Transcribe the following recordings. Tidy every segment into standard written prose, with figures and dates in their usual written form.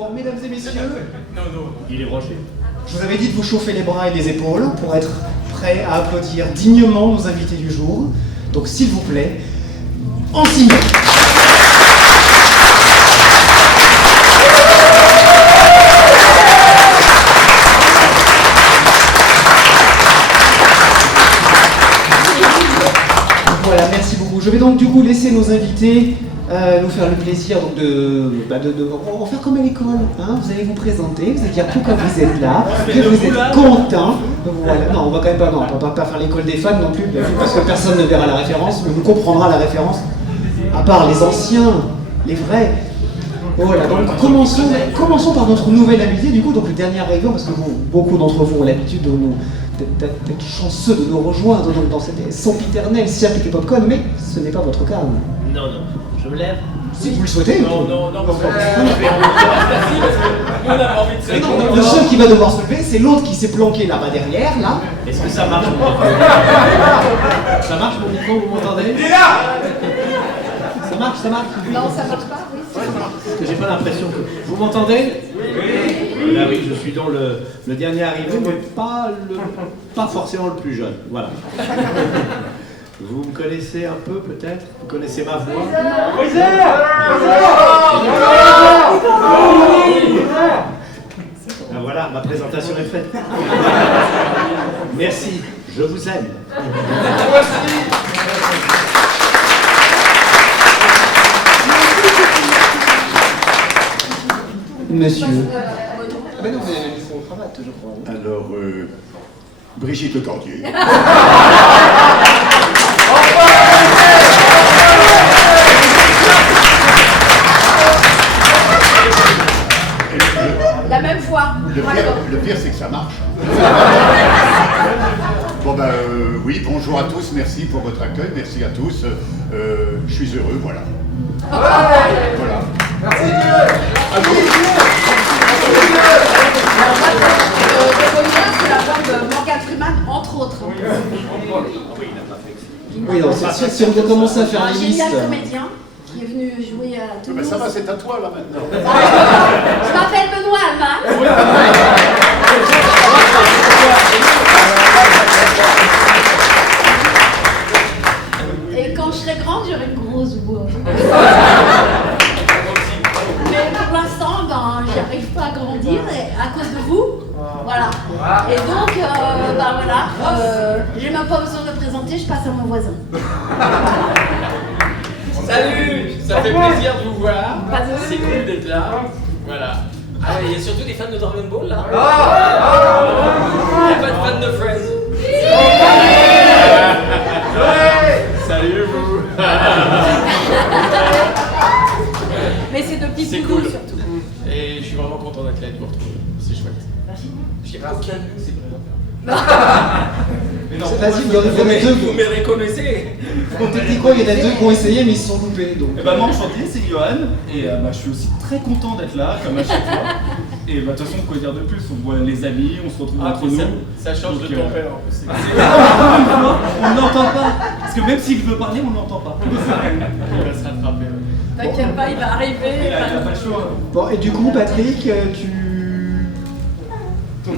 Bon, mesdames et messieurs, Il est branché. je vous avais dit de vous chauffer les bras et les épaules pour être prêts à applaudir dignement nos invités du jour. Donc, s'il vous plaît, en signe. Voilà, merci beaucoup. Je vais donc du coup laisser nos invités nous faire le plaisir donc on va faire comme à l'école, hein. Vous allez vous présenter, vous allez dire pourquoi vous êtes là, que vous êtes content. Voilà. Non, on va quand même pas, non, on va pas faire l'école des fans non plus, parce que personne ne verra la référence, mais vous comprendra la référence, à part les anciens, les vrais. Voilà, donc commençons par notre nouvel invité, du coup, donc le dernier arrivant, parce que beaucoup d'entre vous ont l'habitude d'être chanceux de nous rejoindre donc, dans cet sempiternel cercle des Popcorn, mais ce n'est pas votre cas. Non, je me lève. Si vous le souhaitez. Non, parce qu'on a envie de se lever. Le seul qui va devoir se lever, c'est l'autre qui s'est planqué là-bas derrière, là. Est-ce que ça marche Ça marche mon micro, vous m'entendez? Il est là. Ça marche. Non, ça marche pas, oui. Parce que j'ai pas l'impression que... Vous m'entendez? Oui. Là oui, je suis dans le dernier arrivé, mais pas forcément le plus jeune. Voilà. Vous me connaissez un peu peut-être? Vous connaissez ma voix? Ben voilà, ma présentation est faite. Merci, je vous aime. Monsieur. Ah ben non, mais il faut cravate, je crois. Alors, Brigitte Lecordier. La même fois. Le pire, c'est que ça marche. Bon ben oui, bonjour à tous, merci pour votre accueil, merci à tous. Je suis heureux, voilà. Voilà. C'est la voix de Morgan Freeman, entre autres. Oui, non, si on doit commencer à faire Un les listes. génial comédien qui est venu jouer à Toulouse. Ben, ça va, c'est à toi là maintenant. Je m'appelle Benoît Alman. Et quand je serai grande, j'aurai une grosse voix. Mais pour l'instant, j'y arrive pas à grandir à cause de vous. Voilà. Et donc, j'ai même pas besoin de me présenter, je passe à mon voisin. Salut, ça fait plaisir de vous voir. Pas de C'est cool d'être là. Voilà. Ah, il y a surtout des fans de Dragon Ball là. Il n'y a pas de fans de Friends. Salut vous. Mais c'est de petits C'est poudous cool. surtout. Et je suis vraiment content d'être là et de vous retrouver. C'est chouette. J'ai pas aucun lieu, c'est vrai. Mais non, Vas-y, il y en a deux. vous me reconnaissez. Techniquement, il y en a deux qui ont essayé, mais ils se sont loupés. Donc. Eh ben moi enchanté, c'est Johan, et je suis aussi très content d'être là, comme à chaque fois. Et de toute façon, quoi dire de plus? On voit les amis, on se retrouve entre nous. Ça change Donc, de ton père en plus. On n'entend pas, parce que même s'il veut parler, on l'entend pas. Il va se rattraper. T'inquiète pas, il va arriver. Il a pas le choix. Bon, et du coup, Patrick, tu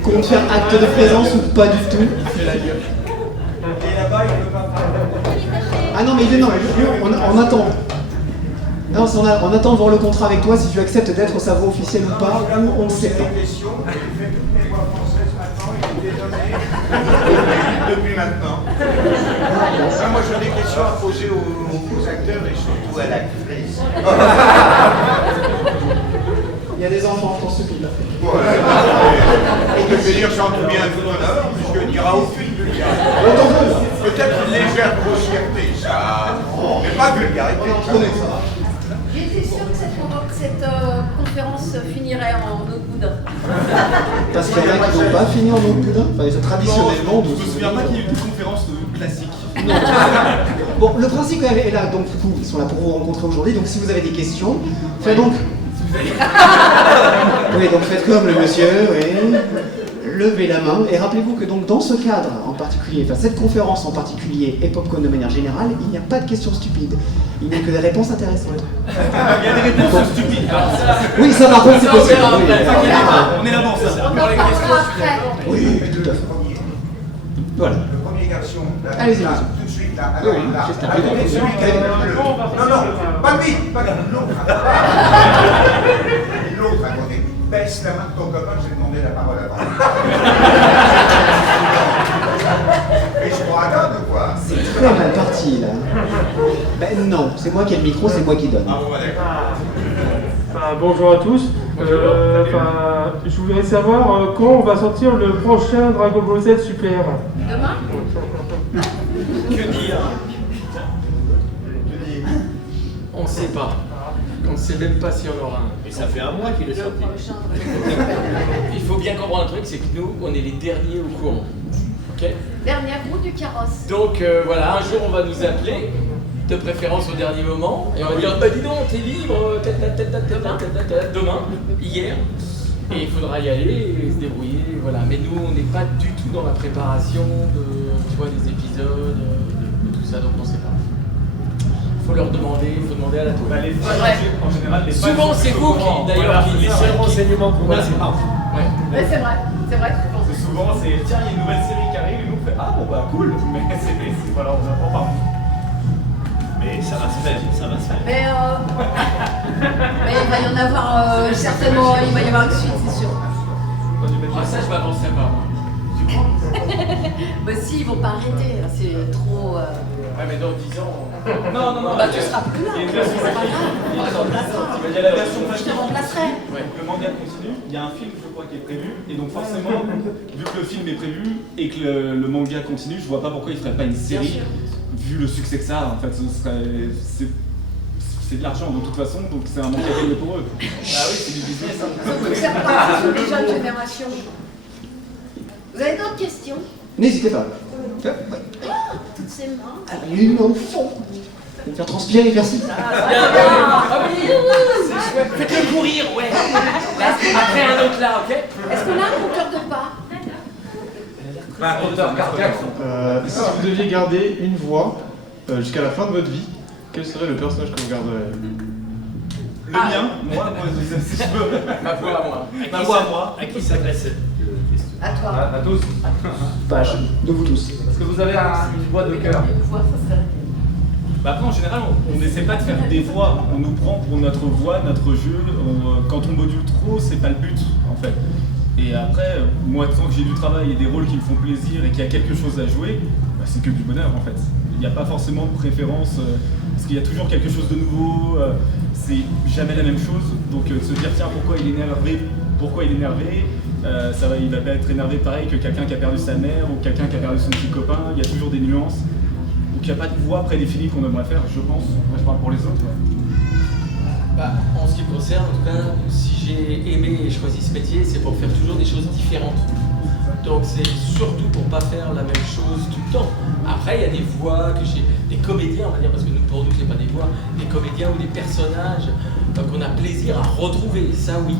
comptes faire acte de présence ou pas du tout? Ah non, mais il est non, on attend. Non, on attend de voir le contrat avec toi si tu acceptes d'être sa voix officielle ou pas, ou on ne sait pas. Depuis maintenant. Moi, j'ai des questions à poser aux acteurs et surtout à l'actrice. Il y a des enfants, je t'en supplie. Voilà. On peut dire sans tout bien tout honneur, puisqu'il n'y aura aucune vulgarité. Peut-être une légère grossièreté, ça. Mais pas de vulgarité. J'étais sûre que cette conférence finirait en eau de boudin. Parce qu'il y en a qui n'ont pas fini en eau de boudin. Enfin, traditionnellement, Je me souviens pas qu'il y ait eu une conférence classique. Non. Bon, le principe est là, donc du coup, ils sont là pour vous rencontrer aujourd'hui. Donc si vous avez des questions, faites donc. Oui, donc faites comme le monsieur, oui. lever la main et rappelez-vous que donc dans ce cadre en particulier, enfin cette conférence en particulier et Popcorn de manière générale, il n'y a pas de questions stupides. Il n'y a que des réponses intéressantes. Il y a des réponses stupides. Oui, ça par contre c'est possible. On Oui, est là avant ça. On en parlera après. oui, tout à fait. Voilà. Le premier garçon, là, Allez-y, là, monsieur. tout de suite, là, Oui, alors, là. juste un Attendez, peu. celui qui a le bleu. Non, non, pas lui, pas lui, l'autre. L'autre à côté. Baisse la main de ton copain, j'ai demandé la parole avant. Et je crois attendre, quoi. C'est très mal parti là. Ben non, c'est moi qui ai le micro, c'est moi qui donne. Ah bon, d'accord. Bonjour à tous. Je voudrais savoir quand on va sortir le prochain Dragon Ball Z Super. Demain? Que dire? On ne sait pas. On ne sait même pas si on aura un. Et ça fait un mois qu'il est sorti. Il faut bien comprendre un truc, c'est que nous, on est les derniers au courant. Ok? Dernière roue du carrosse. Donc voilà, un jour on va nous appeler, de préférence au dernier moment, et on va dire bah dis donc, t'es libre, demain, hier, et il faudra y aller et se débrouiller, voilà. Mais nous, on n'est pas du tout dans la préparation tu vois, des épisodes, de tout ça, donc on sait pas. Faut leur demander, il faut demander à la toile. Les fans, en général, les fans Souvent sont c'est plus vous au courant. qui, d'ailleurs, Les seuls renseignements qu'on a, c'est pas. Ouais. Mais c'est vrai, c'est vrai. C'est souvent, c'est tiens, il y a une nouvelle série qui arrive, et nous on fait ah bon bah cool, mais voilà, on n'apprend pas. Mais ça va se faire, ça va se faire. Mais il va y en avoir certainement, il va y avoir une suite, c'est sûr. Ah ça je m'avancerai pas moi. Mais si, ils vont pas arrêter, hein, c'est trop. Ouais mais dans 10 ans. Non. Bah tu seras plus là, Il y a une c'est version pas grave. Il y a la version Je te papier. remplacerai. Le manga continue, il y a un film je crois qui est prévu, et donc forcément, vu que le film est prévu et que le manga continue, je vois pas pourquoi il ferait pas une série, sûr. vu le succès que ça a, en fait, c'est de l'argent de toute façon, donc c'est un manque à gagner pour eux. Ah oui, c'est du business. Surtout que c'est reparti sur les jeunes générations. Vous avez d'autres questions? N'hésitez pas. Toutes ces mains. Alors, il y a une main au fond. Je vais me faire transpirer, merci. Ah oui, c'est chouette. Faites-le courir, ouais. Après un autre là, ok? Est-ce qu'on a un compteur de pas? Si vous deviez garder une voix jusqu'à la fin de votre vie, quel serait le personnage que vous garderez? Le mien, moi, si je veux. Ma voix à moi. Ma voix à moi. À qui s'adresse cette question? À toi. À tous. Page de vous tous. Parce que vous avez une voix de cœur. Une voix, ça serait. Bah après, en général, on n'essaie pas de faire des voix, on nous prend pour notre voix, notre jeu. Quand on module trop, c'est pas le but en fait. Et après, moi, tant que j'ai du travail et des rôles qui me font plaisir et qu'il y a quelque chose à jouer, bah, c'est que du bonheur en fait. Il n'y a pas forcément de préférence, parce qu'il y a toujours quelque chose de nouveau, c'est jamais la même chose. Donc se dire, tiens, pourquoi il est énervé, il va pas être énervé pareil que quelqu'un qui a perdu sa mère ou quelqu'un qui a perdu son petit copain, il y a toujours des nuances. Donc il n'y a pas de voix prédéfinie qu'on aimerait faire, je pense. Moi je parle pour les autres. Bah, en ce qui me concerne, en tout cas, si j'ai aimé et choisi ce métier, c'est pour faire toujours des choses différentes. Donc c'est surtout pour pas faire la même chose tout le temps. Après, il y a des voix que j'ai, des comédiens, on va dire, parce que nous, pour nous, c'est pas des voix, des comédiens ou des personnages qu'on a plaisir à retrouver. Ça, oui.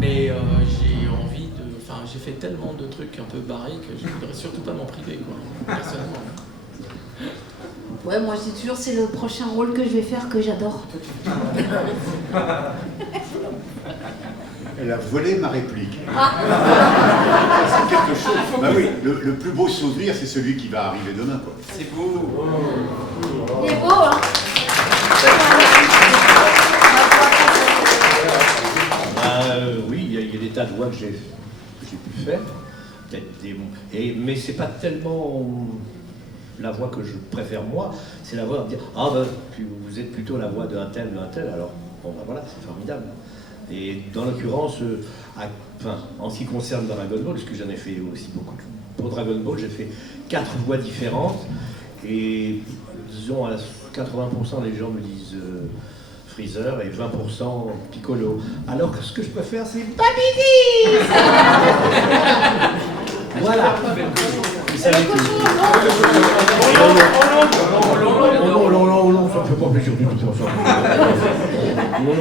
Mais j'ai envie de, enfin, j'ai fait tellement de trucs un peu barrés que je voudrais surtout pas m'en priver, quoi, personnellement. Ouais, moi je dis toujours c'est le prochain rôle que je vais faire que j'adore. Elle a volé ma réplique. Ah. C'est quelque chose. Bah oui, le plus beau souvenir, c'est celui qui va arriver demain, quoi. C'est beau. Il est beau, hein? Oui, il y a des tas de voix que j'ai pu faire. Peut-être mais c'est pas tellement la voix que je préfère moi, c'est la voix de dire ah ben vous êtes plutôt la voix d'un tel, alors bon ben voilà, c'est formidable. Et dans l'occurrence, en ce qui concerne Dragon Ball, parce que j'en ai fait aussi beaucoup pour Dragon Ball, j'ai fait 4 voix différentes et disons à 80% les gens me disent Freezer et 20% Piccolo. Alors que ce que je préfère c'est Babidi. Voilà. Vous savez tout. non, ça me fait pas plaisir du tout, ça. Non,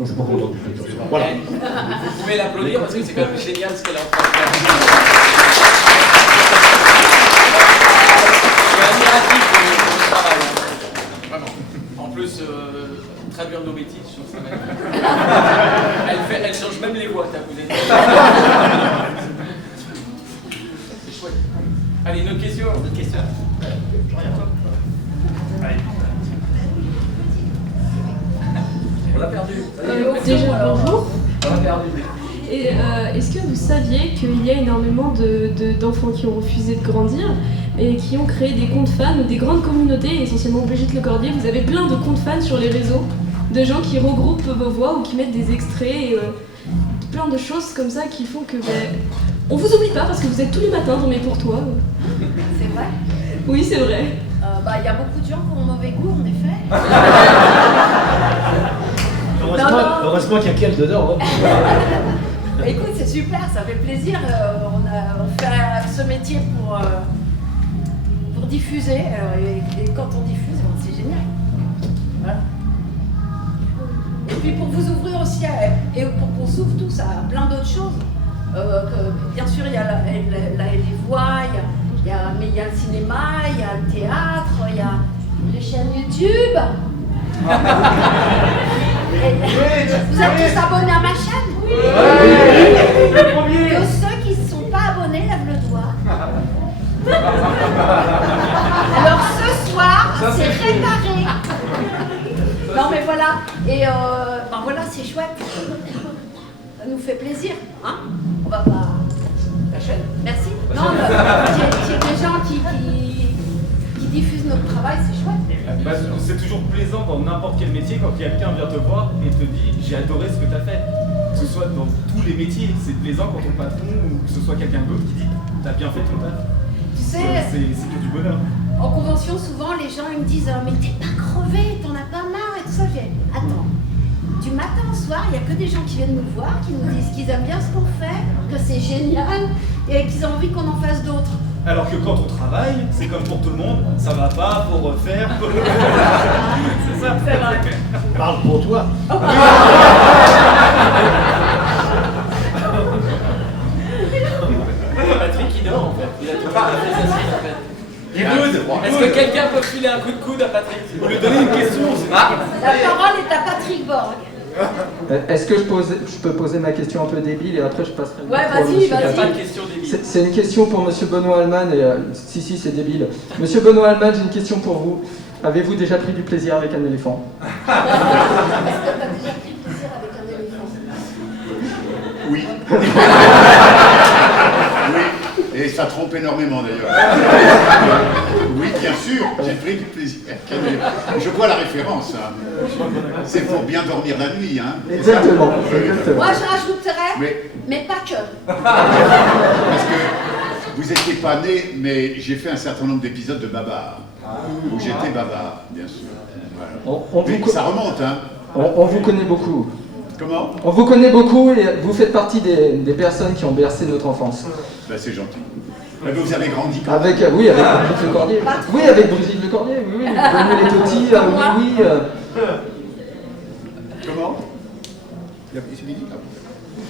je suis pas content du tout. Voilà. Vous pouvez l'applaudir parce que c'est quand même génial ce qu'elle est en train de faire. C'est admiratif le travail. Vraiment. En plus, traduire nos bêtises, je trouve ça magnifique. Elle change même les voix, ta cousine. C'est chouette. Allez, une autre question. On l'a perdu. Déjà, bonjour. On l'a perdu. Et est-ce que vous saviez qu'il y a énormément d'enfants qui ont refusé de grandir et qui ont créé des comptes fans ou des grandes communautés, essentiellement Brigitte Lecordier, vous avez plein de comptes fans sur les réseaux, de gens qui regroupent vos voix ou qui mettent des extraits, et, plein de choses comme ça qui font que on vous oublie pas parce que vous êtes tous les matins dans Mes pour toi. C'est vrai? Oui, c'est vrai. Il y a beaucoup de gens qui ont mauvais goût, en effet. Heureusement qu'il y a qu'elle dedans. Écoute, c'est super, ça fait plaisir. On fait ce métier pour diffuser. Et quand on diffuse, c'est génial. Voilà. Et puis pour vous ouvrir aussi, et pour qu'on s'ouvre tous à plein d'autres choses. Bien sûr, il y a les voix, mais il y a le cinéma, il y a le théâtre, il y a les chaînes YouTube. Vous êtes tous abonnés à ma chaîne? Oui. Que ceux qui ne sont pas abonnés lèvent le doigt. Alors ce soir, c'est réparé. Non mais voilà, et voilà, c'est chouette. Ça nous fait plaisir, hein? On va pas... La chaîne. Merci. Non, il y a des gens qui diffusent notre travail, c'est chouette. C'est toujours plaisant dans n'importe quel métier quand quelqu'un vient te voir et te dit j'ai adoré ce que tu as fait. Que ce soit dans tous les métiers, c'est plaisant quand ton patron ou que ce soit quelqu'un d'autre qui dit t'as bien fait ton taf. Tu sais, c'est que du bonheur. En convention, souvent les gens ils me disent mais t'es pas crevé, t'en as pas marre et tout ça. Je dis attends, du matin au soir, il n'y a que des gens qui viennent nous voir, qui nous disent qu'ils aiment bien ce qu'on fait, que c'est génial et qu'ils ont envie qu'on en fasse d'autres. Alors que quand on travaille, c'est comme pour tout le monde, ça va pas, faut refaire. C'est ça. C'est vrai. Parle pour toi. Patrick il dort en fait. Il a tout fait en fait. Est-ce que quelqu'un peut filer un coup de coude à Patrick? Vous lui donnez une question. La parole est à Patrick Borg. Est-ce que je peux poser ma question un peu débile et après je passerai le micro à vas-y, monsieur. vas-y. Il n'y a pas de question débile. C'est une question pour monsieur Benoît Alman et si c'est débile. Monsieur Benoît Alman, j'ai une question pour vous. Avez-vous déjà pris du plaisir avec un éléphant? Est-ce que tu as déjà pris plaisir avec un éléphant? Oui. Oui, et ça trompe énormément d'ailleurs. Oui, bien sûr, j'ai pris du plaisir. Je vois la référence. Hein. C'est pour bien dormir la nuit. Hein. Exactement. Moi je rajouterais, mais pas que. Parce que vous n'étiez pas né, mais j'ai fait un certain nombre d'épisodes de Babar. Où j'étais Babar, bien sûr. Voilà. Mais ça remonte, hein. On vous connaît beaucoup. Comment? On vous connaît beaucoup et vous faites partie des personnes qui ont bercé notre enfance. Ben, c'est gentil. Mais vous avez grandi quand même. Oui, avec Brigitte Lecordier. Oui, avec Brigitte Lecordier, oui. Daniel les Totis, oui. Comment?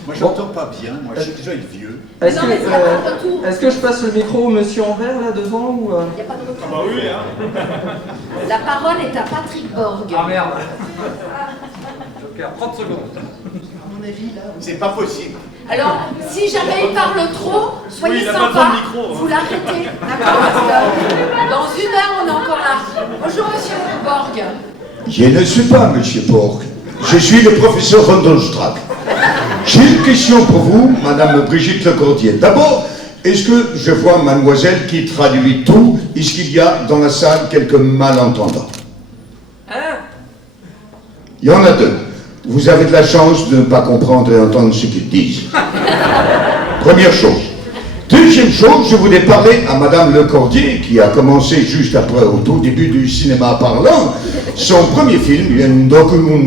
Moi, j'entends pas bien. Moi, je suis déjà vieux. Est-ce que je passe le micro au monsieur en vert, là, devant ou Il n'y a pas de retour. Ah bah oui, hein. La parole est à Patrick Borg. Ah merde. Joker, 30 secondes. À mon avis, là... C'est pas possible. Alors, si jamais il parle trop, soyez il a sympa, pas de micro, hein. vous l'arrêtez, d'accord? Parce que dans une heure, on est encore là. Bonjour, monsieur Borg. Je ne suis pas monsieur Borg. Je suis le professeur Rondenstrack. J'ai une question pour vous, madame Brigitte Lecordier. D'abord, est-ce que je vois mademoiselle qui traduit tout? Est-ce qu'il y a dans la salle quelques malentendants? Il y en a deux. Vous avez de la chance de ne pas comprendre et entendre ce qu'ils disent. Première chose. Deuxième chose, je voulais parler à Madame Lecordier, qui a commencé juste après, au tout début du cinéma parlant, son premier film, un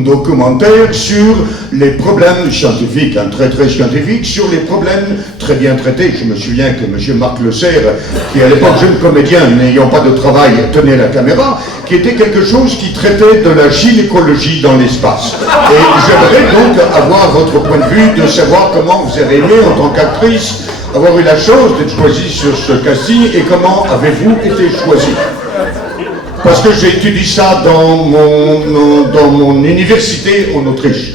documentaire sur les problèmes scientifiques, un très scientifique, sur les problèmes très bien traités. Je me souviens que M. Marc Le Serre, qui à l'époque jeune comédien, n'ayant pas de travail, tenait la caméra, qui était quelque chose qui traitait de la gynécologie dans l'espace. Et j'aimerais donc avoir votre point de vue, de savoir comment vous avez aimé en tant qu'actrice avoir eu la chance d'être choisi sur ce casting et comment avez-vous été choisi? Parce que j'ai étudié ça dans mon université en Autriche,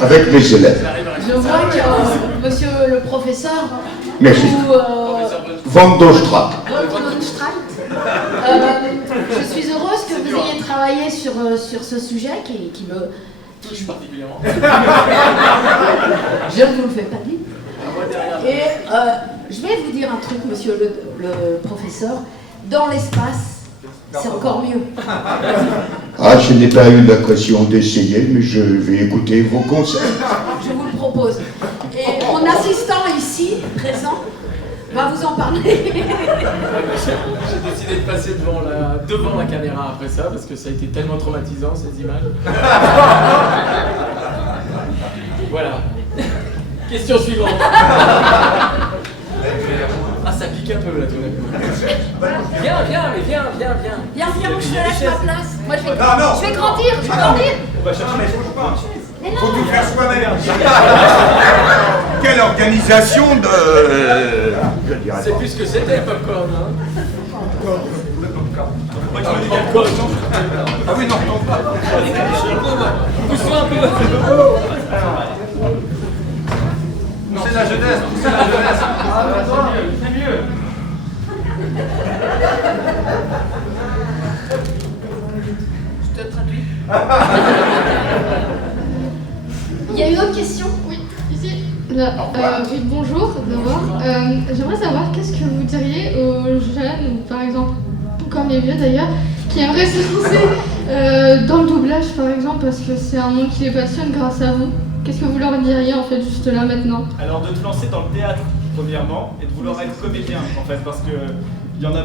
avec mes élèves. Je vois que, monsieur le professeur, Merci. Van Dostraat. Je suis heureuse que vous ayez travaillé sur ce sujet qui me touche particulièrement. Je ne vous le fais pas dire. Et je vais vous dire un truc, monsieur le professeur. Dans l'espace, c'est encore mieux. Ah, je n'ai pas eu l'impression d'essayer, mais je vais écouter vos conseils. Je vous le propose. Et mon assistant ici, présent, va vous en parler. J'ai décidé de passer devant la caméra après ça, parce que ça a été tellement traumatisant, ces images. Voilà. Question suivante. Ah, ça pique un peu là, tout d'un coup. Viens, mais viens. Viens, je te laisse ma place. Moi, je vais Non. grandir, On va chercher. Non, mais je bouge pas. Faut tout faire soi-même. Quelle organisation de... C'est plus ce que c'était le popcorn, hein. Ah oui, non, pas. Pousse-toi un peu. C'est la jeunesse, C'est mieux. Je te traduis. Il y a une autre question? Oui, ici. Là, oui, bonjour d'abord. J'aimerais savoir qu'est-ce que vous diriez aux jeunes, ou par exemple, comme les vieux d'ailleurs, qui aimeraient se lancer dans le doublage par exemple, parce que c'est un monde qui les passionne grâce à vous. Qu'est-ce que vous leur diriez en fait juste là maintenant? Alors de te lancer dans le théâtre premièrement et de vouloir être comédien en fait parce que il y en a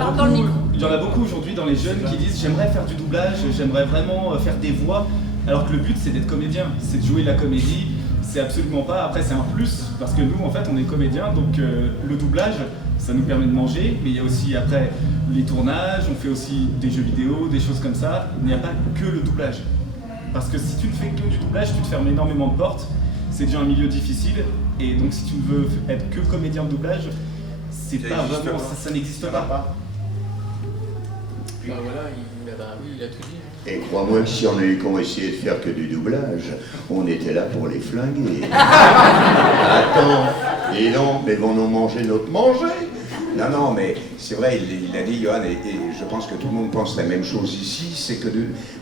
beaucoup aujourd'hui dans les jeunes qui disent j'aimerais faire du doublage, j'aimerais vraiment faire des voix alors que le but c'est d'être comédien, c'est de jouer la comédie, c'est absolument pas, après c'est un plus parce que nous en fait on est comédiens donc le doublage ça nous permet de manger mais il y a aussi après les tournages, on fait aussi des jeux vidéo, des choses comme ça, il n'y a pas que le doublage. Parce que si tu ne fais que du doublage, tu te fermes énormément de portes, c'est déjà un milieu difficile, et donc si tu ne veux être que comédien de doublage, c'est pas vraiment, ça n'existe pas. Bah voilà, il a tout dit. Et crois-moi que si on a eu qu'on essayait de faire que du doublage, on était là pour les flinguer. Attends, et non, mais vont nous manger notre manger. Non, mais c'est vrai, il a dit, Johan, et je pense que tout le monde pense la même chose ici, c'est que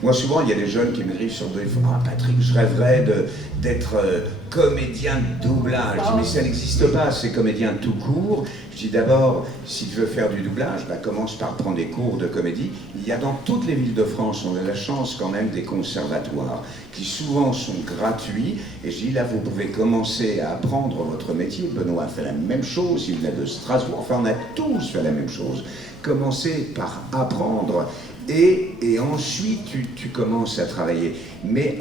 moi souvent il y a des jeunes qui m'écrivent sur des ah Patrick, je rêverais d'être comédien de doublage. Je dis, mais ça n'existe pas, c'est comédien tout court. Je dis d'abord, si tu veux faire du doublage, commence par prendre des cours de comédie. Il y a dans toutes les villes de France, on a la chance quand même des conservatoires qui souvent sont gratuits. Et je dis là, vous pouvez commencer à apprendre votre métier. Benoît a fait la même chose, il venait de Strasbourg. Enfin, on a tous fait la même chose. Commencez par apprendre et ensuite tu commences à travailler. Mais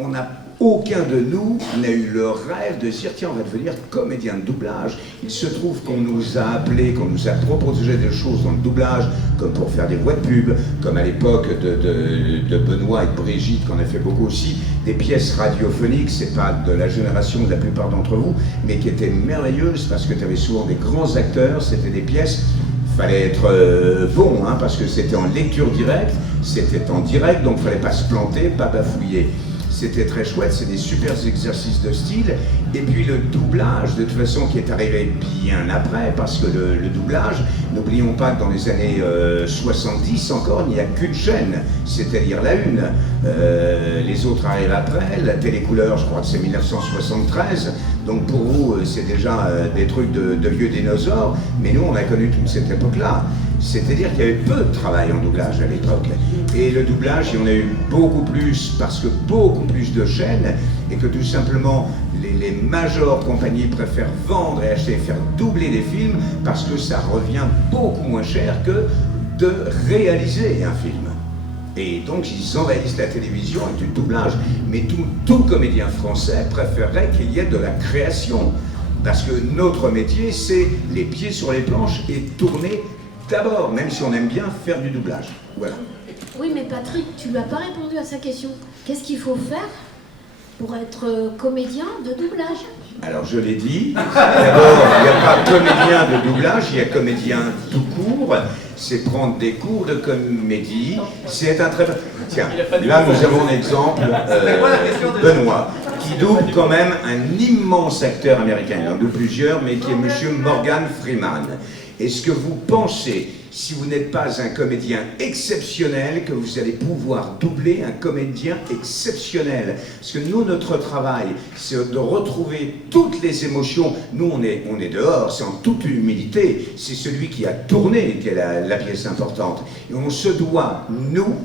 on n'a aucun de nous n'a eu le rêve de dire tiens, on va devenir comédien de doublage. Il se trouve qu'on nous a appelés, qu'on nous a proposé des choses dans le doublage, comme pour faire des voix de pub, comme à l'époque de Benoît et de Brigitte, qu'on a fait beaucoup aussi, des pièces radiophoniques, c'est pas de la génération de la plupart d'entre vous, mais qui étaient merveilleuses parce que tu avais souvent des grands acteurs, c'était des pièces. Fallait être bon, parce que c'était en lecture directe, c'était en direct, donc fallait pas se planter, pas bafouiller. C'était très chouette, c'est des super exercices de style. Et puis le doublage, de toute façon, qui est arrivé bien après, parce que le doublage, n'oublions pas que dans les années 70 encore, il n'y a qu'une chaîne, c'est-à-dire la Une. Les autres arrivent après, la télécouleur, je crois que c'est 1973. Donc pour vous, c'est déjà des trucs de vieux dinosaures, mais nous, on a connu toute cette époque-là. C'est-à-dire qu'il y avait peu de travail en doublage à l'époque. Et le doublage, il y en a eu beaucoup plus, parce que beaucoup plus de chaînes. et que tout simplement les majors compagnies préfèrent vendre et acheter et faire doubler des films parce que ça revient beaucoup moins cher que de réaliser un film. Et donc ils envahissent la télévision avec du doublage. Mais tout comédien français préférerait qu'il y ait de la création. Parce que notre métier, c'est les pieds sur les planches et tourner d'abord, même si on aime bien faire du doublage. Voilà. Oui, mais Patrick, tu lui as pas répondu à sa question. Qu'est-ce qu'il faut faire pour être comédien de doublage? Alors je l'ai dit, d'abord il n'y a pas comédien de doublage, il y a comédien tout court, c'est prendre des cours de comédie, c'est un très... Tiens, là nous avons un exemple, Benoît, qui double quand même un immense acteur américain, il en double plusieurs, mais qui est monsieur Morgan Freeman. Est-ce que vous pensez, si vous n'êtes pas un comédien exceptionnel, que vous allez pouvoir doubler un comédien exceptionnel? Parce que nous, notre travail, c'est de retrouver toutes les émotions. Nous, on est dehors, c'est en toute humilité. C'est celui qui a tourné qui est la pièce importante. Et on se doit, nous,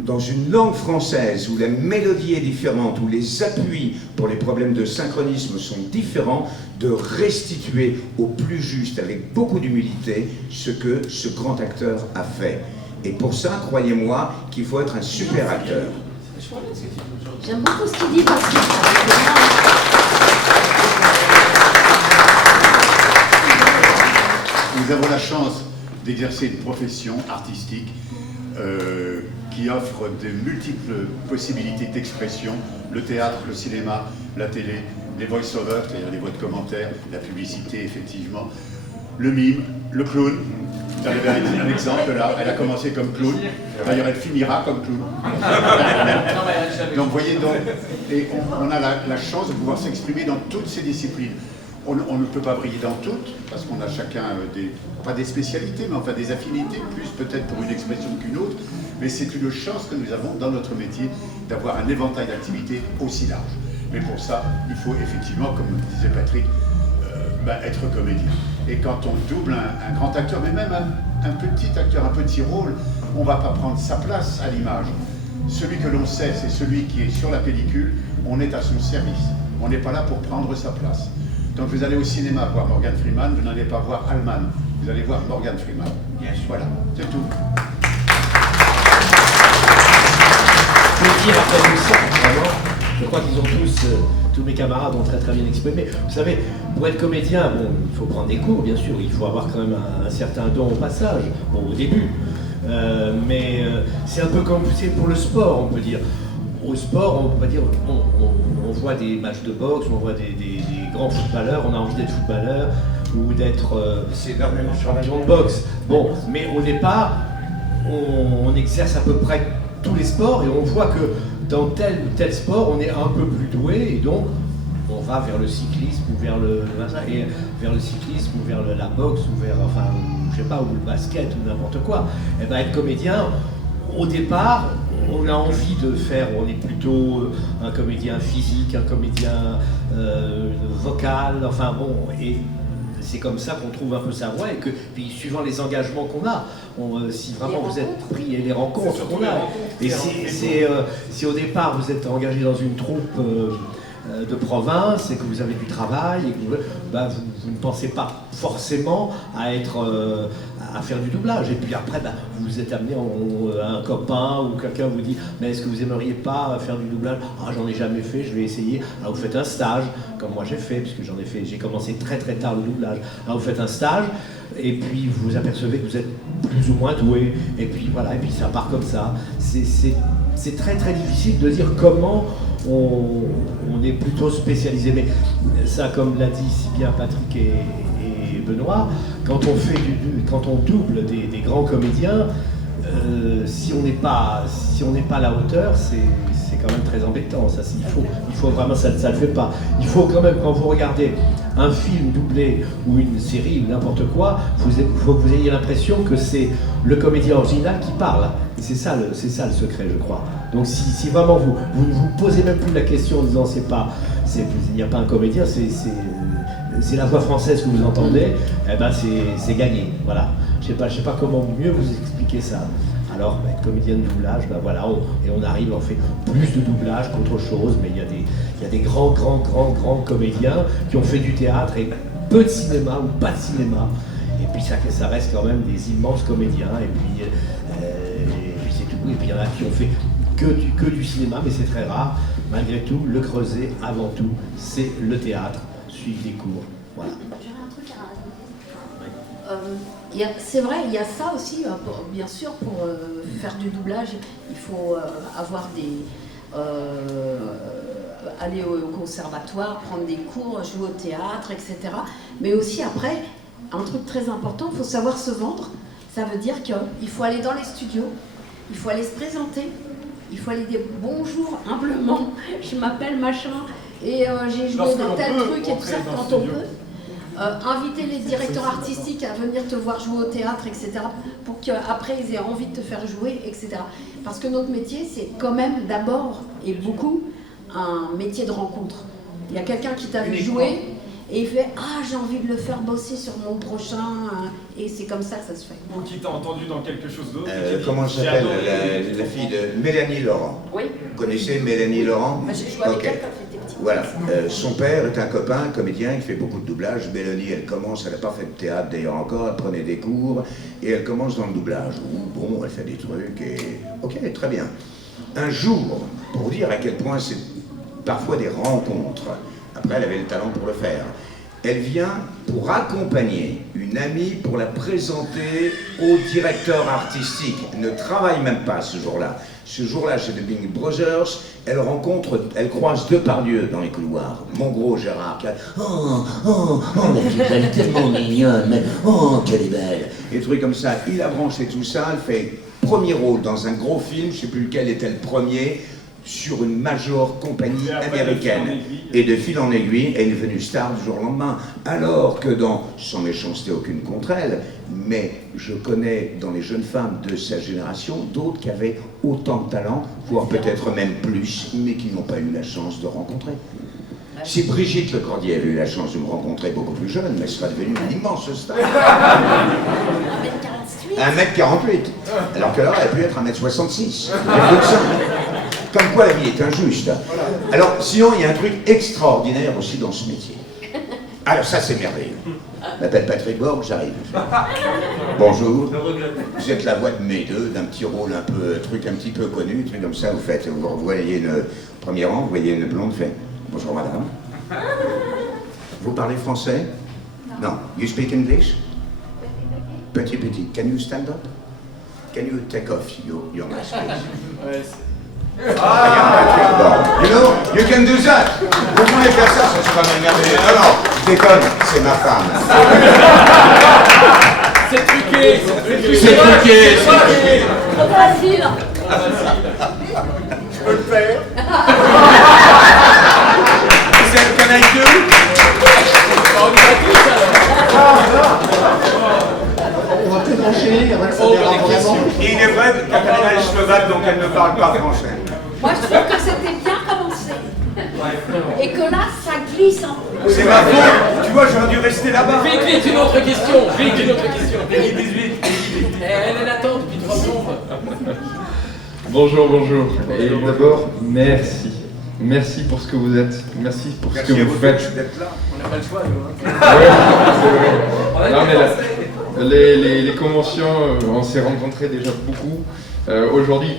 dans une langue française où la mélodie est différente, où les appuis pour les problèmes de synchronisme sont différents, de restituer au plus juste, avec beaucoup d'humilité, ce que ce grand acteur a fait. Et pour ça, croyez-moi, qu'il faut être un super acteur. J'aime beaucoup ce qu'il dit parce que... Nous avons la chance d'exercer une profession artistique qui offre de multiples possibilités d'expression, le théâtre, le cinéma, la télé, les voice-overs, c'est-à-dire les voix de commentaires, la publicité effectivement, le mime, le clown. Vous avez un exemple là, elle a commencé comme clown, d'ailleurs elle finira comme clown. Donc vous voyez, et on a la chance de pouvoir s'exprimer dans toutes ces disciplines. On ne peut pas briller dans toutes, parce qu'on a chacun pas des spécialités, mais enfin des affinités, plus peut-être pour une expression qu'une autre, mais c'est une chance que nous avons dans notre métier d'avoir un éventail d'activités aussi large. Mais pour ça, il faut effectivement, comme disait Patrick, être comédien. Et quand on double un grand acteur, mais même un petit acteur, un petit rôle, on ne va pas prendre sa place à l'image. Celui que l'on sait, c'est celui qui est sur la pellicule, on est à son service. On n'est pas là pour prendre sa place. Donc vous allez au cinéma voir Morgan Freeman, vous n'allez pas voir Allman, vous allez voir Morgan Freeman. Voilà, c'est tout. Je peux dire après tout ça, vraiment, je crois qu'ils ont tous mes camarades ont très bien exprimé. Vous savez, pour être comédien, bon, il faut prendre des cours, bien sûr, il faut avoir quand même un certain don au passage, bon, au début. Mais c'est un peu comme pour le sport, on peut dire. Au sport, on peut dire, on voit des matchs de boxe, on voit des grands footballeurs, on a envie d'être footballeur ou d'être champion de boxe. Bon, mais au départ, on exerce à peu près tous les sports et on voit que dans tel ou tel sport, on est un peu plus doué et donc on va vers le cyclisme ou vers le cyclisme ou vers la boxe ou vers, enfin, je sais pas, ou le basket ou n'importe quoi. Et ben être comédien, au départ, on a envie de faire, on est plutôt un comédien physique, un comédien vocal, enfin bon, et c'est comme ça qu'on trouve un peu sa voix, et que, puis suivant les engagements qu'on a, si vraiment vous êtes pris, et les rencontres qu'on a, et si au départ vous êtes engagé dans une troupe de province, et que vous avez du travail, et que vous ne pensez pas forcément à faire du doublage. Et puis après, vous êtes amené à un copain ou quelqu'un vous dit « Mais est-ce que vous aimeriez pas faire du doublage ?»« Ah, j'en ai jamais fait, je vais essayer. » Alors vous faites un stage, comme moi j'ai fait, puisque j'en ai fait, j'ai commencé très tard le doublage. Alors vous faites un stage, et puis vous apercevez que vous êtes plus ou moins doué, et puis voilà, et puis ça part comme ça. C'est très difficile de dire comment on est plutôt spécialisé, mais ça, comme l'a dit si bien Patrick et Benoît, quand on double des grands comédiens, si on n'est pas à la hauteur, c'est quand même très embêtant. Ça, il faut vraiment, ça ne le fait pas. Il faut quand même, quand vous regardez un film doublé ou une série ou n'importe quoi, il faut que vous ayez l'impression que c'est le comédien original qui parle. Et c'est ça le secret, je crois. Donc si vraiment vous ne vous posez même plus la question en disant il n'y a pas un comédien, c'est la voix française que vous entendez, eh ben c'est gagné. Voilà. Je sais pas comment mieux vous expliquer ça. Alors, être comédien de doublage, ben voilà, on arrive, on fait plus de doublage qu'autre chose, mais il y a des grands comédiens qui ont fait du théâtre et peu de cinéma ou pas de cinéma. Et puis ça reste quand même des immenses comédiens, et puis c'est tout. Et puis il y en a qui ont fait que du cinéma, mais c'est très rare. Malgré tout, le creuset, avant tout, c'est le théâtre, suivre des cours. Voilà. J'aurais un truc à rajouter. C'est vrai, il y a ça aussi, bien sûr, pour faire du doublage, il faut avoir aller au conservatoire, prendre des cours, jouer au théâtre, etc. Mais aussi après, un truc très important, il faut savoir se vendre. Ça veut dire qu'il faut aller dans les studios, il faut aller se présenter, il faut aller dire bonjour humblement, je m'appelle machin et j'ai joué dans tel truc et tout ça quand on peut. Inviter les directeurs artistiques à venir te voir jouer au théâtre, etc. pour qu'après ils aient envie de te faire jouer, etc. Parce que notre métier, c'est quand même d'abord et beaucoup un métier de rencontre. Il y a quelqu'un qui t'a vu jouer et il fait « Ah, j'ai envie de le faire bosser sur mon prochain » et c'est comme ça que ça se fait. Ou qui t'a entendu dans quelque chose d'autre. Comment s'appelle la fille de Mélanie Laurent? Oui. Vous connaissez Mélanie Laurent? J'ai joué avec elle quand j'étais petite. Voilà. Son père est un copain, comédien, qui fait beaucoup de doublage. Mélanie, elle n'a pas fait de théâtre d'ailleurs encore, elle prenait des cours et elle commence dans le doublage. Bon, elle fait des trucs et... Ok, très bien. Un jour, pour vous dire à quel point c'est parfois des rencontres, après elle avait le talent pour le faire, elle vient pour accompagner une amie pour la présenter au directeur artistique. Elle ne travaille même pas ce jour-là. Ce jour-là, chez The Bing Brothers, elle croise Depardieu dans les couloirs. Mon gros Gérard, qui a la petite, elle est tellement mignonne, mais qu'elle est belle. Et des trucs comme ça. Il a branché tout ça, elle fait premier rôle dans un gros film, je ne sais plus lequel était le premier, sur une major compagnie américaine. Et de fil en aiguille, elle est devenue star du jour au lendemain. Alors que sans méchanceté aucune contre elle, mais je connais dans les jeunes femmes de sa génération d'autres qui avaient autant de talent, voire peut-être même plus, mais qui n'ont pas eu la chance de rencontrer. Si Brigitte Lecordier avait eu la chance de me rencontrer beaucoup plus jeune, elle serait devenue une immense star. 1m48. Alors que là, elle a pu être 1m66. Comme quoi la vie est injuste. Alors, sinon, il y a un truc extraordinaire aussi dans ce métier. Alors ça, c'est merveilleux. Je m'appelle Patrick Borg, j'arrive. Bonjour. Vous êtes la voix de mes deux, d'un petit rôle un petit peu connu, truc comme ça, vous voyez une premier rang, vous voyez une blonde fait. Bonjour madame. Vous parlez français? Non. You speak English? Petit. Can you stand up? Can you take off your mask, please? You know, you can do that. Vous pouvez faire ça, ça sera même merveilleux. Non, je déconne, c'est ma femme. C'est truqué. C'est truqué. Trop facile. Je peux le faire. Vous êtes canaille 2? On va peut-être enchaîner avant que ça dérape vraiment. Il est vrai qu'elle a les cheveux vagues, donc elle ne parle pas français. Moi, je trouve que c'était bien commencé. Et que là, ça glisse un peu. C'est ma faute. Tu vois, j'aurais dû rester là-bas. Vite, une autre question. Elle attend depuis 3 secondes. Bonjour. Et d'abord, merci. Merci pour ce que vous êtes. Merci pour ce que vous faites. On n'a pas le choix, nous. Ouais, c'est vrai. Non, mais les conventions, on s'est rencontrés déjà beaucoup. Aujourd'hui,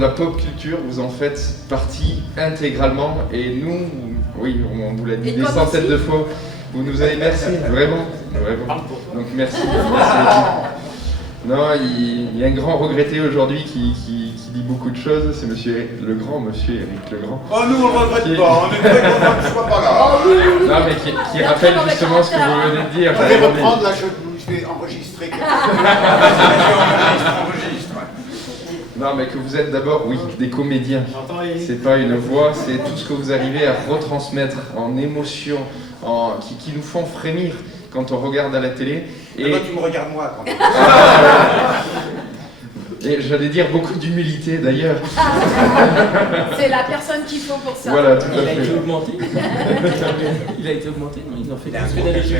la pop culture, vous en faites partie intégralement. Et nous, oui, on vous l'a dit des centaines de fois, vous nous avez merci, vraiment. Donc merci. Non, il y a un grand regretté aujourd'hui qui dit beaucoup de choses, c'est le grand monsieur Éric Legrand. Oh, nous on ne regrette pas, on est très contents que je sois pas là. Non, mais qui rappelle justement ce que vous venez de dire. Je vais reprendre là, je vais enregistrer. Non, mais que vous êtes d'abord, oui, des comédiens. C'est pas une voix, c'est tout ce que vous arrivez à retransmettre en émotion, qui nous font frémir quand on regarde à la télé. Et toi, tu me regardes moi quand même. Et j'allais dire beaucoup d'humilité d'ailleurs. C'est la personne qu'il faut pour ça. Voilà, tout à fait. Il a été augmenté. Non, il en fait plus que d'habitude.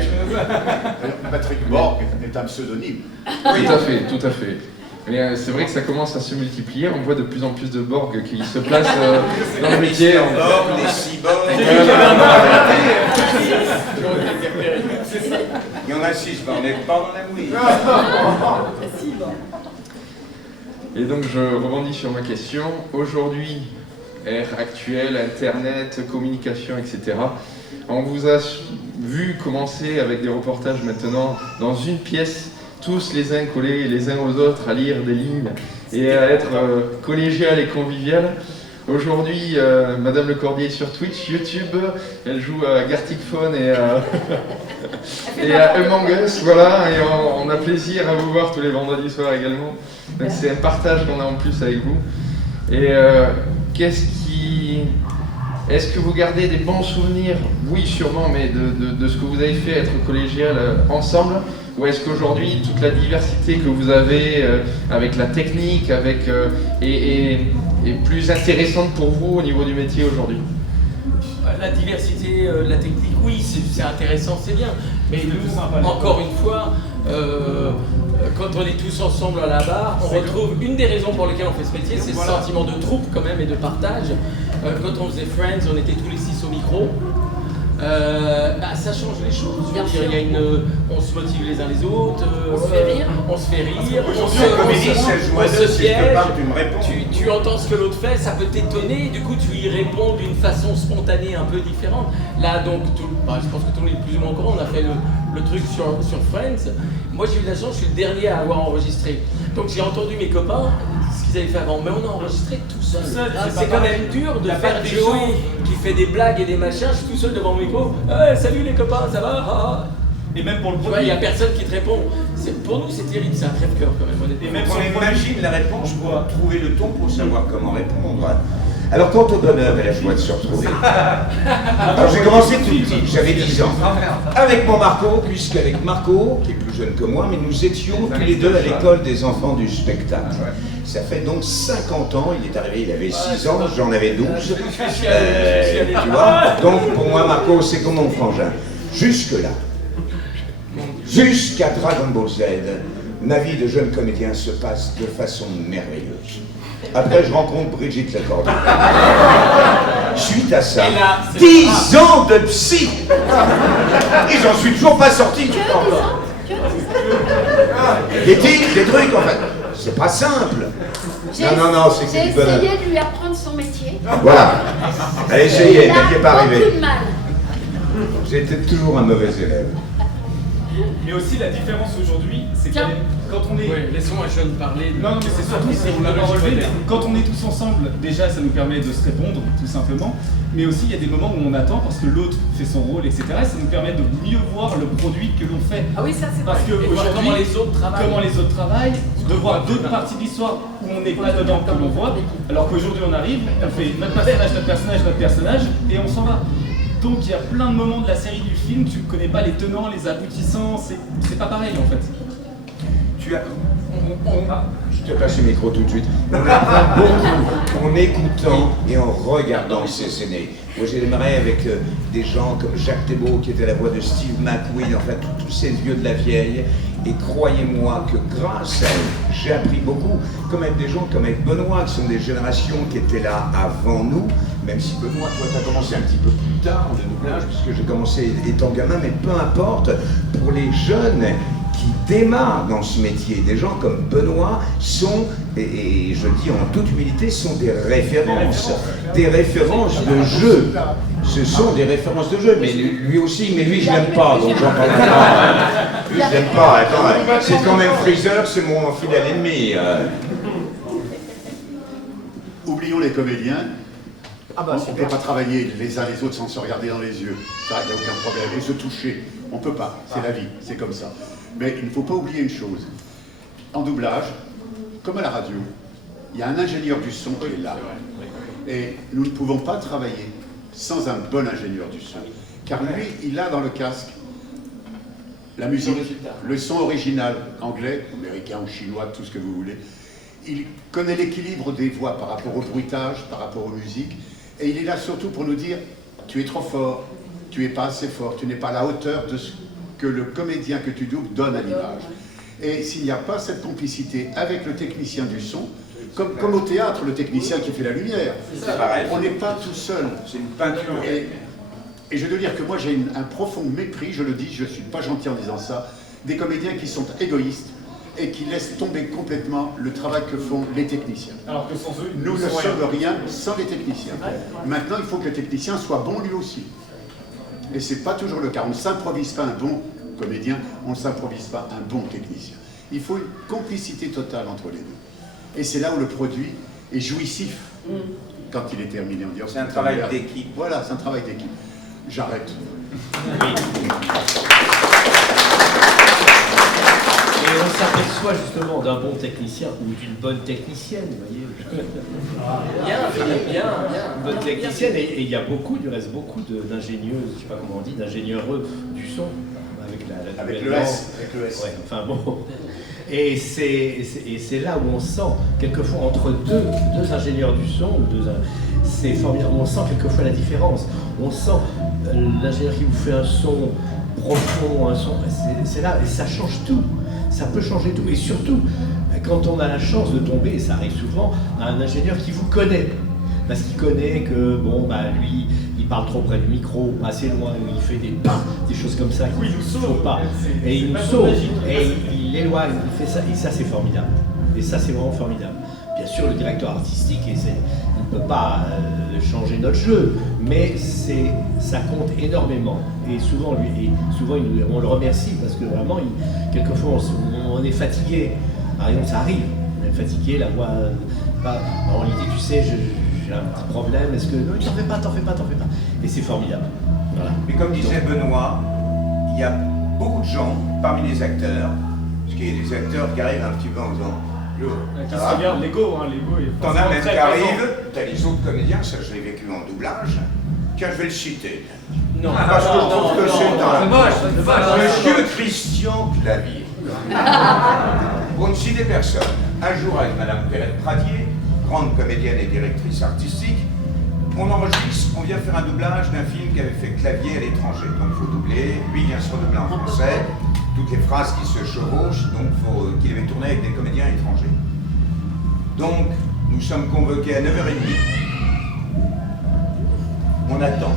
Patrick Borg est un pseudonyme. Tout à fait. Mais c'est vrai que ça commence à se multiplier, on voit de plus en plus de Borg qui se placent dans le métier. Borg, des cyborgs. Il y en a 6, mais on n'est pas dans la mouille. Et donc je rebondis sur ma question. Aujourd'hui, ère actuelle, Internet, communication, etc. On vous a vu commencer avec des reportages maintenant dans une pièce, tous les uns collés les uns aux autres à lire des lignes et à être collégial et convivial. Aujourd'hui, Madame Lecordier est sur Twitch, YouTube, elle joue à Gartic Phone et à Among Us, voilà, et on a plaisir à vous voir tous les vendredis soirs également. Donc c'est un partage qu'on a en plus avec vous. Et est-ce que vous gardez des bons souvenirs? Oui, sûrement, mais de ce que vous avez fait, être collégial ensemble? Ou est-ce qu'aujourd'hui, toute la diversité que vous avez avec la technique, est plus intéressante pour vous au niveau du métier aujourd'hui? La diversité, la technique, oui, c'est intéressant, c'est bien. Mais nous, encore une fois, quand on est tous ensemble à la barre, on retrouve une des raisons pour lesquelles on fait ce métier, c'est ce sentiment de troupe quand même et de partage. Quand on faisait Friends, on était tous les 6 au micro. Ça change les choses. Je veux dire, on se motive les uns les autres, on se fait rire, on se piège, tu entends ce que l'autre fait, ça peut t'étonner, du coup tu y réponds d'une façon spontanée un peu différente. Là donc, je pense que tout le monde est plus ou moins au courant, on a fait le truc sur Friends. Moi j'ai eu la chance, je suis le dernier à avoir enregistré. Donc j'ai entendu mes copains, ce qu'ils avaient fait avant, mais on a enregistré tout seul. C'est quand même dur de faire Joey qui fait des blagues et des machins, je suis tout seul devant mon micro. Salut les copains, ça va? Et même pour le produit, il n'y a personne qui te répond. Pour nous, c'est terrible, c'est un crève-cœur quand même. Et même on imagine la réponse pour trouver le ton pour savoir comment répondre. Alors, quant au bonheur et la joie de se retrouver. Alors, j'ai commencé tout petit, j'avais 10 ans. Avec mon Marco, puisqu'avec Marco, qui est plus jeune que moi, mais nous étions tous les deux à l'école des enfants du spectacle. Ça fait donc 50 ans, il est arrivé, il avait 6 ans, j'en avais 12. Tu vois? Donc, pour moi, Marco, c'est comme mon frangin. Jusque-là. Jusqu'à Dragon Ball Z, ma vie de jeune comédien se passe de façon merveilleuse. Après, je rencontre Brigitte Lecordier. Suite à ça, 10 ans de psy. Et j'en suis toujours pas sorti. Des tics, des trucs, en fait. C'est pas simple. Non, c'est que du bonheur. J'ai essayé de lui apprendre son métier. Voilà. Elle a essayé, elle n'y est pas arrivée. Beaucoup de mal. J'étais toujours un mauvais élève. Mais aussi la différence aujourd'hui, c'est que quand on est... Ouais, laissons un jeune parler. Non, mais c'est surtout, on l'a pas relevé, mais quand on est tous ensemble, déjà ça nous permet de se répondre, tout simplement. Mais aussi il y a des moments où on attend parce que l'autre fait son rôle, etc. Ça nous permet de mieux voir le produit que l'on fait. Ah oui, ça c'est parce que aujourd'hui, comment les autres travaillent, de voir d'autres parties de l'histoire où on n'est pas dedans que l'on voit, alors qu'aujourd'hui on arrive, on fait notre personnage, et on s'en va. Donc il y a plein de moments de la série du film, tu ne connais pas les tenants, les aboutissants, c'est pas pareil en fait. Je te passe le micro tout de suite. On apprend beaucoup en écoutant et en regardant ces aînés. Moi j'aimerais avec des gens comme Jacques Thébault qui était la voix de Steve McQueen, enfin tous ces vieux de la vieille. Et croyez-moi que grâce à eux, j'ai appris beaucoup, comme avec des gens comme avec Benoît, qui sont des générations qui étaient là avant nous, même si Benoît, toi tu as commencé un petit peu plus tard le doublage, puisque j'ai commencé étant gamin, mais peu importe, pour les jeunes qui démarrent dans ce métier, des gens comme Benoît sont, et je le dis en toute humilité, sont des références de jeu. Ce sont des références de jeu, mais lui aussi, mais lui je l'aime pas, donc j'en parle pas. Lui je l'aime pas, attends, c'est quand même Freezer, c'est mon fidèle ennemi. Oublions les comédiens. On ne peut pas travailler les uns les autres sans se regarder dans les yeux. Ça, il n'y a aucun problème. Et se toucher, on ne peut pas. C'est la vie, c'est comme ça. Mais il ne faut pas oublier une chose. En doublage, comme à la radio, il y a un ingénieur du son qui est là. Et nous ne pouvons pas travailler sans un bon ingénieur du son. Car lui, il a dans le casque la musique, le son original, anglais, américain ou chinois, tout ce que vous voulez. Il connaît l'équilibre des voix par rapport au bruitage, par rapport aux musiques. Et il est là surtout pour nous dire, tu es trop fort, tu n'es pas assez fort, tu n'es pas à la hauteur de ce que le comédien que tu doubles donne à l'image. Et s'il n'y a pas cette complicité avec le technicien du son, comme au théâtre, le technicien qui fait la lumière, on n'est pas tout seul. C'est une peinture. Et je dois dire que moi j'ai un profond mépris, je le dis, je ne suis pas gentil en disant ça, des comédiens qui sont égoïstes et qui laissent tomber complètement le travail que font les techniciens. Alors que sans eux, nous ne sommes rien sans les techniciens. Maintenant, il faut que le technicien soit bon lui aussi. Et ce n'est pas toujours le cas. On ne s'improvise pas un bon comédien, on ne s'improvise pas un bon technicien. Il faut une complicité totale entre les deux. Et c'est là où le produit est jouissif quand il est terminé. C'est un travail d'équipe. Voilà, c'est un travail d'équipe. J'arrête. Et on s'aperçoit justement d'un bon technicien ou d'une bonne technicienne, vous voyez. Bien. Une bonne technicienne, et il y a beaucoup d'ingénieuses, je ne sais pas comment on dit, d'ingénieurs du son, avec le S. Ouais, enfin bon. Et c'est là où on sent, quelquefois, entre deux ingénieurs du son, c'est formidable, on sent quelquefois la différence. On sent l'ingénieur qui vous fait un son profond, un son, c'est là, et ça change tout. Ça peut changer tout. Et surtout, quand on a la chance de tomber, et ça arrive souvent, à un ingénieur qui vous connaît. Parce qu'il connaît que, bon, bah, lui, il parle trop près du micro, assez loin, il fait des choses comme ça qu'il ne faut pas. Et il nous sauve, et il l'éloigne, il fait ça, et ça, c'est formidable. Et ça, c'est vraiment formidable. Bien sûr, le directeur artistique, il ne peut pas changer notre jeu, mais ça compte énormément. Et souvent, on le remercie parce que vraiment, quelquefois, on est fatigué. Par exemple, ça arrive, on est fatigué, la voix. On lui dit, tu sais, j'ai un petit problème, est-ce que. Non, t'en fais pas. Et c'est formidable. Voilà. Mais comme disait Benoît, il y a beaucoup de gens parmi les acteurs, parce qu'il y a des acteurs qui arrivent un petit peu en disant. Qui se regarde l'ego, l'ego est t'en as même qui très arrivent, t'as les autres comédiens, ça je l'ai vécu en doublage. Tiens, je vais le citer. Non, parce que je trouve que c'est un. C'est moche. Monsieur Christian Clavier. Pour ne citer personne, un jour avec Madame Perrette Pradier, grande comédienne et directrice artistique, on enregistre, on vient faire un doublage d'un film qu'avait fait Clavier à l'étranger. Donc il faut doubler, lui vient se redoubler en français. Toutes les phrases qui se chevauchent, donc qu'il avait tourné avec des comédiens étrangers. Donc, nous sommes convoqués à 9h30. On attend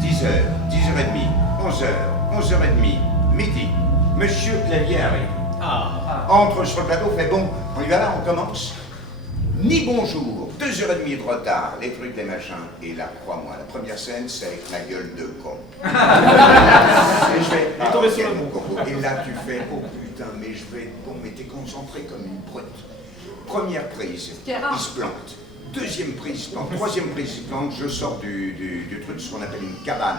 10h, 10h30, 11h, 11h30, midi. Monsieur Clavier arrive. Entre sur le plateau, fait bon, on y va là, on commence. Ni bonjour, 2h30 de retard, les trucs, les machins. Et là, crois-moi, la première scène, c'est avec la gueule de con. Et je fais, et là, tu fais, oh putain, mais je vais être bon, mais t'es concentré comme une brute. Première prise, il se plante. Deuxième prise, il se plante. Troisième prise, il se plante. Je sors du truc, ce qu'on appelle une cabane.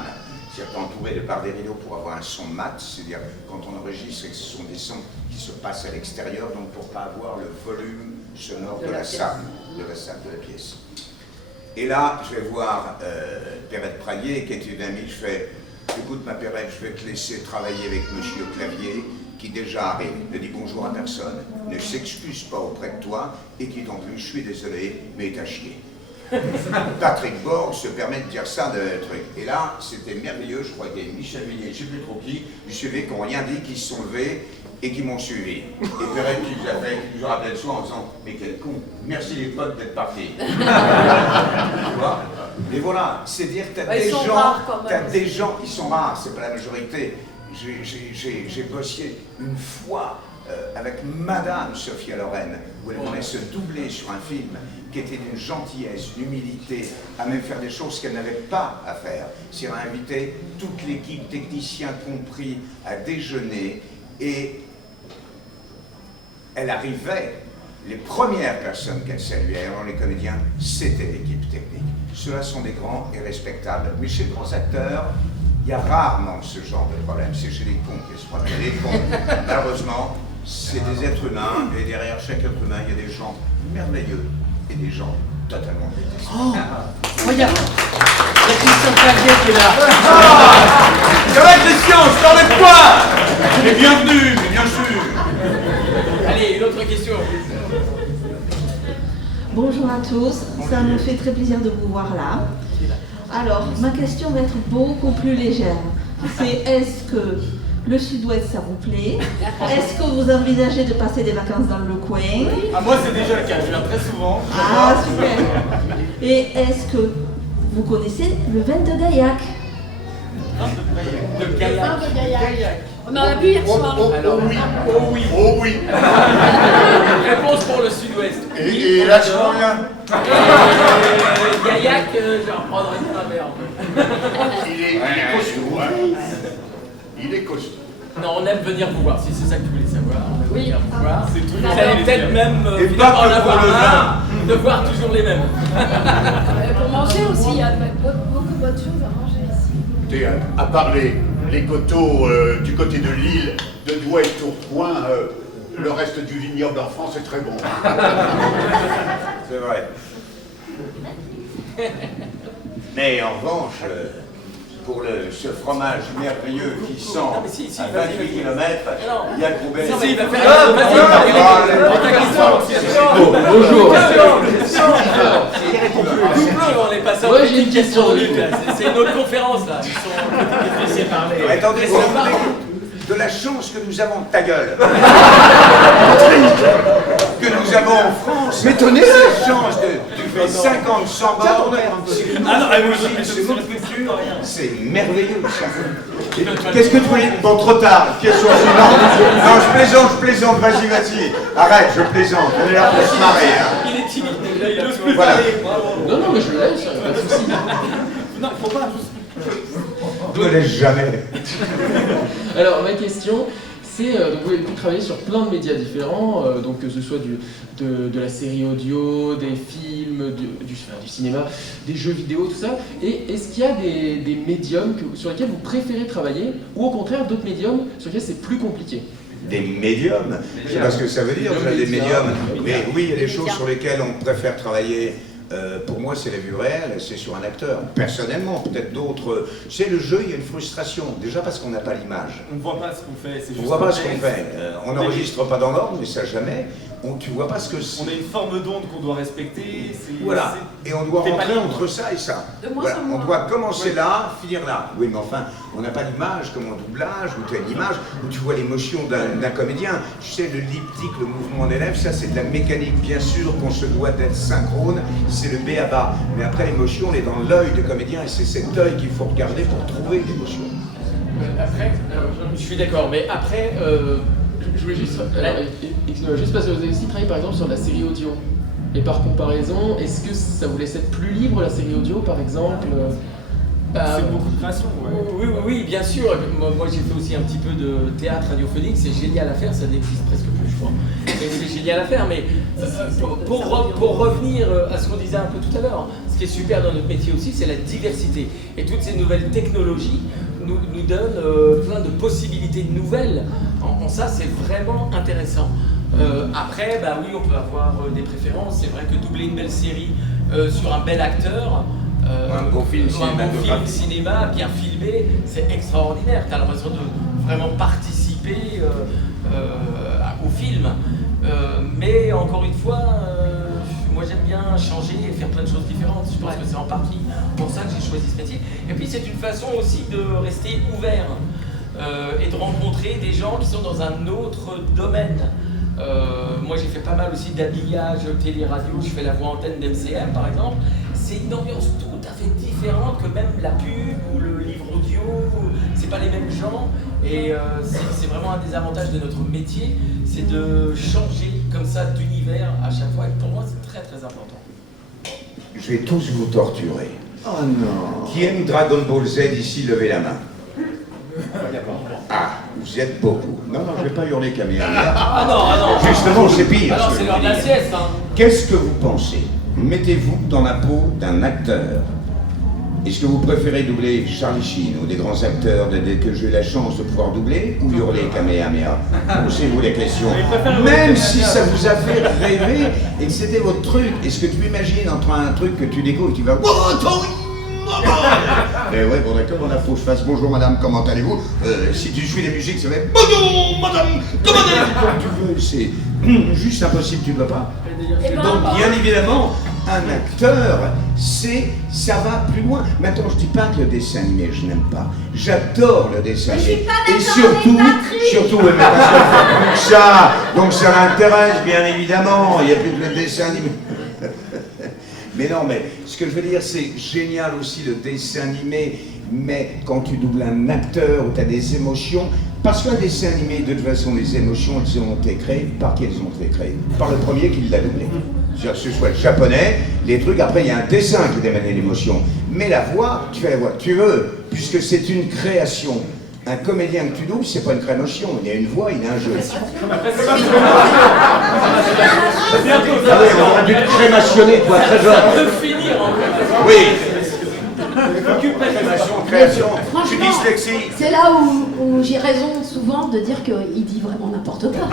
C'est-à-dire entouré de par des rideaux pour avoir un son mat. C'est-à-dire, quand on enregistre, ce sont des sons qui se passent à l'extérieur, donc pour pas avoir le volume sonore de la salle, de la pièce. Et là, je vais voir Perrette Pradier, qui est une amie, je fais, écoute ma Perrette, je vais te laisser travailler avec Monsieur Clavier, qui déjà arrive, ne dit bonjour à personne, ne s'excuse pas auprès de toi, et qui en plus, je suis désolé, mais t'as chier. Patrick Borg se permet de dire ça de truc. Et là, c'était merveilleux, je crois qu'il y a Michel Villiers, je ne sais plus trop qui n'ont rien dit, qui se sont levés, et qui m'ont suivi. Et Perrette qui nous a fait, qui nous rappelle soi en disant, mais quel con, merci les potes d'être partis. Tu vois? Et voilà, c'est dire que t'as des gens, ils sont rares, c'est pas la majorité. J'ai bossé une fois avec Madame Sophia Loren, où elle venait se doubler sur un film qui était d'une gentillesse, d'une humilité, à même faire des choses qu'elle n'avait pas à faire. C'est à inviter toute l'équipe, techniciens compris, à déjeuner, et elle arrivait, les premières personnes qu'elle saluait, avant les comédiens, c'était l'équipe technique. Ceux-là sont des grands et respectables. Mais chez les grands acteurs, il y a rarement ce genre de problème. C'est chez les cons qu'il y a ce problème. Les cons, malheureusement, c'est des êtres humains, et derrière chaque être humain, il y a des gens merveilleux et des gens totalement détestables. Oh, regarde, il y a Christian Clavier qui est là. Ça va Christian, je t'enlève quoi? Et bienvenue, mais bien sûr. Allez, une autre question. Bonjour à tous, ça me fait très plaisir de vous voir là. Alors, ma question va être beaucoup plus légère. C'est est-ce que Le sud-ouest, ça vous plaît? Est-ce que vous envisagez de passer des vacances dans le coin? Ah, moi, c'est déjà le cas, je viens très souvent. Ah, super. Et est-ce que vous connaissez le vin de Gaillac? De Gaillac. On en a bu hier soir. Alors, oui. Oh oui. Oh oui. Réponse pour le sud-ouest. Et là, je vois rien. Gaillac, je reprendrai de travers. Il est costaud, hein. Il est costaud. Non, on aime venir vous voir, si c'est ça que tu voulais savoir. On aime venir vous voir. C'est tout. Vous allez peut-être même Et finalement pas en que pour avoir le marre de voir toujours les mêmes. Pour manger aussi, il y a beaucoup de bonnes choses à manger ici. Écoutez, à part les coteaux du côté de l'île, de Douai et Tourcoing, le reste du vignoble en France est très bon. C'est vrai. Mais en revanche, pour ce fromage merveilleux qui sent à 28 km, il y a le Roubaix. Si, il va faire Bonjour. On est passé en Moi, j'ai une question. C'est une autre conférence là. Ils sont laissés parler. Attendez, de la chance que nous avons, ta gueule, que nous avons en France. Mais tenez cette chance tu fais 50, 100 bornes. Ah non, C'est merveilleux ça. Qu'est-ce que tu voulais? Bon, trop tard. Question suivante. Non, je plaisante, vas-y. Arrête, je plaisante. On est là pour se marrer. Hein. Il est timide déjà, il n'ose plus Voilà. parler. Non, mais je le laisse, pas de soucis. Non, faut pas. Je ne laisse jamais. Alors, ma question, c'est, donc vous avez pu travailler sur plein de médias différents, donc que ce soit de la série audio, des films, du cinéma, des jeux vidéo, tout ça. Et est-ce qu'il y a des médiums sur lesquels vous préférez travailler, ou au contraire d'autres médiums sur lesquels c'est plus compliqué? Des médiums? Je sais pas ce que ça veut dire, des médiums. Mais oui, il y a des choses sur lesquelles on préfère travailler. Pour moi, c'est la vue réelle, c'est sur un acteur. Personnellement, peut-être d'autres. C'est le jeu, il y a une frustration. Déjà parce qu'on n'a pas l'image. On ne voit pas ce qu'on fait. On ne voit pas ce qu'on fait. On n'enregistre pas dans l'ordre, mais ça jamais. Tu vois pas ce que c'est. On a une forme d'onde qu'on doit respecter. Voilà. Et on doit rentrer entre ça et ça. Voilà. On doit commencer là, finir là. Oui, mais enfin, on n'a pas l'image comme en doublage, où tu as l'image, où tu vois l'émotion d'un comédien. Tu sais, le liptique, le mouvement des lèvres, ça c'est de la mécanique. Bien sûr qu'on se doit d'être synchrone, c'est le B à bas. Mais après, l'émotion, elle est dans l'œil du comédien et c'est cet œil qu'il faut regarder pour trouver l'émotion. Après, je suis d'accord, mais après, je voulais juste. Juste parce que vous avez aussi travaillé par exemple sur la série audio. Et par comparaison, est-ce que ça vous laisse être plus libre la série audio par exemple? C'est beaucoup de création, ouais. Oui, bien sûr. Moi j'ai fait aussi un petit peu de théâtre radiophonique, c'est génial à faire, ça n'existe presque plus, je crois. Et c'est génial à faire, mais pour revenir à ce qu'on disait un peu tout à l'heure, ce qui est super dans notre métier aussi, c'est la diversité. Et toutes ces nouvelles technologies nous donnent plein de possibilités nouvelles. En ça, c'est vraiment intéressant. Après, oui, on peut avoir des préférences. C'est vrai que doubler une belle série sur un bel acteur, un beau film cinéma bien filmé, c'est extraordinaire. Tu as l'impression de vraiment participer au film. Mais encore une fois, moi j'aime bien changer et faire plein de choses différentes. Je pense que c'est en partie pour ça que j'ai choisi ce métier. Et puis c'est une façon aussi de rester ouvert et de rencontrer des gens qui sont dans un autre domaine. Moi j'ai fait pas mal aussi d'habillage télé-radio, je fais la voix antenne d'MCM par exemple. C'est une ambiance tout à fait différente que même la pub ou le livre audio, c'est pas les mêmes gens. Et c'est vraiment un des avantages de notre métier, c'est de changer comme ça d'univers à chaque fois. Et pour moi c'est très très important. Je vais tous vous torturer. Oh non. Qui aime Dragon Ball Z ici, levez la main. Ah, vous êtes beaucoup. Non, je vais pas hurler caméra. Ah non. Justement, c'est pire. Alors c'est l'heure de la sieste. Hein. Qu'est-ce que vous pensez? Mettez-vous dans la peau d'un acteur. Est-ce que vous préférez doubler Charlie Sheen ou des grands acteurs que j'ai eu la chance de pouvoir doubler ou hurler Kamehameha? Posez-vous la question. Même si ça vous a fait rêver et que c'était votre truc, est-ce que tu imagines entre un truc que tu découvres et tu vas... Eh ouais, bon d'accord, on a faut que je fasse bonjour madame, comment allez-vous? Si tu suis la musique, ça va être bonjour madame, comment allez-vous? Comme tu veux, c'est juste impossible, tu ne peux pas. Donc bien évidemment, un acteur ça va plus loin. Maintenant, je dis pas que le dessin animé, je n'aime pas. J'adore le dessin animé. Et surtout, ouais, mais parce qu'on fait plus que ça. Donc ça l'intéresse, bien évidemment. Il n'y a plus que le dessin animé. Mais non, mais ce que je veux dire, c'est génial aussi le dessin animé, mais quand tu doubles un acteur où tu as des émotions, parce qu'un dessin animé, de toute façon, les émotions, elles ont été créées. Par qui elles ont été créées? Par le premier qui l'a doublé. C'est-à-dire que ce soit le japonais, les trucs, après il y a un dessin qui démène l'émotion. Mais la voix, tu fais la voix que tu veux, puisque c'est une création. Un comédien que tu doubles, c'est pas une création, il y a une voix, il a un jeu. On aurait dû te crémationner, toi, très jeune. Oui. Création, je suis dyslexique. C'est là où j'ai raison souvent de dire qu'il dit vraiment n'importe quoi.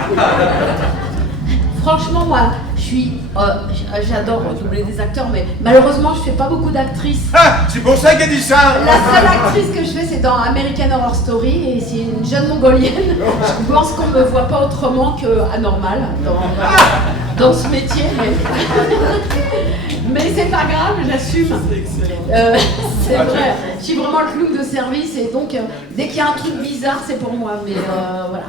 Franchement, moi, j'adore doubler des acteurs, mais malheureusement, je fais pas beaucoup d'actrices. Ah, c'est pour ça qu'elle dit ça. La seule actrice que je fais, c'est dans American Horror Story, et c'est une jeune mongolienne. Je pense qu'on me voit pas autrement qu'anormal dans ce métier, mais c'est pas grave, j'assume. C'est vrai, je suis vraiment le clown de service, et donc dès qu'il y a un truc bizarre, c'est pour moi. Mais voilà.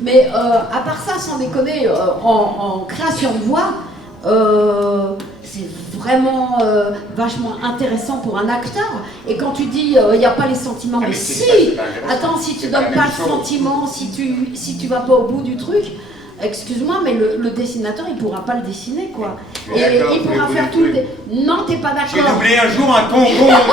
Mais à part ça, sans déconner, en création de voix, c'est vraiment vachement intéressant pour un acteur. Et quand tu dis il n'y a pas les sentiments, mais si! Attends, si tu donnes pas le sentiment, si tu vas pas au bout du truc, excuse-moi, mais le dessinateur, il pourra pas le dessiner, quoi. Et il pourra faire tout le... Non, t'es pas d'accord. J'ai doublé un jour un concombre,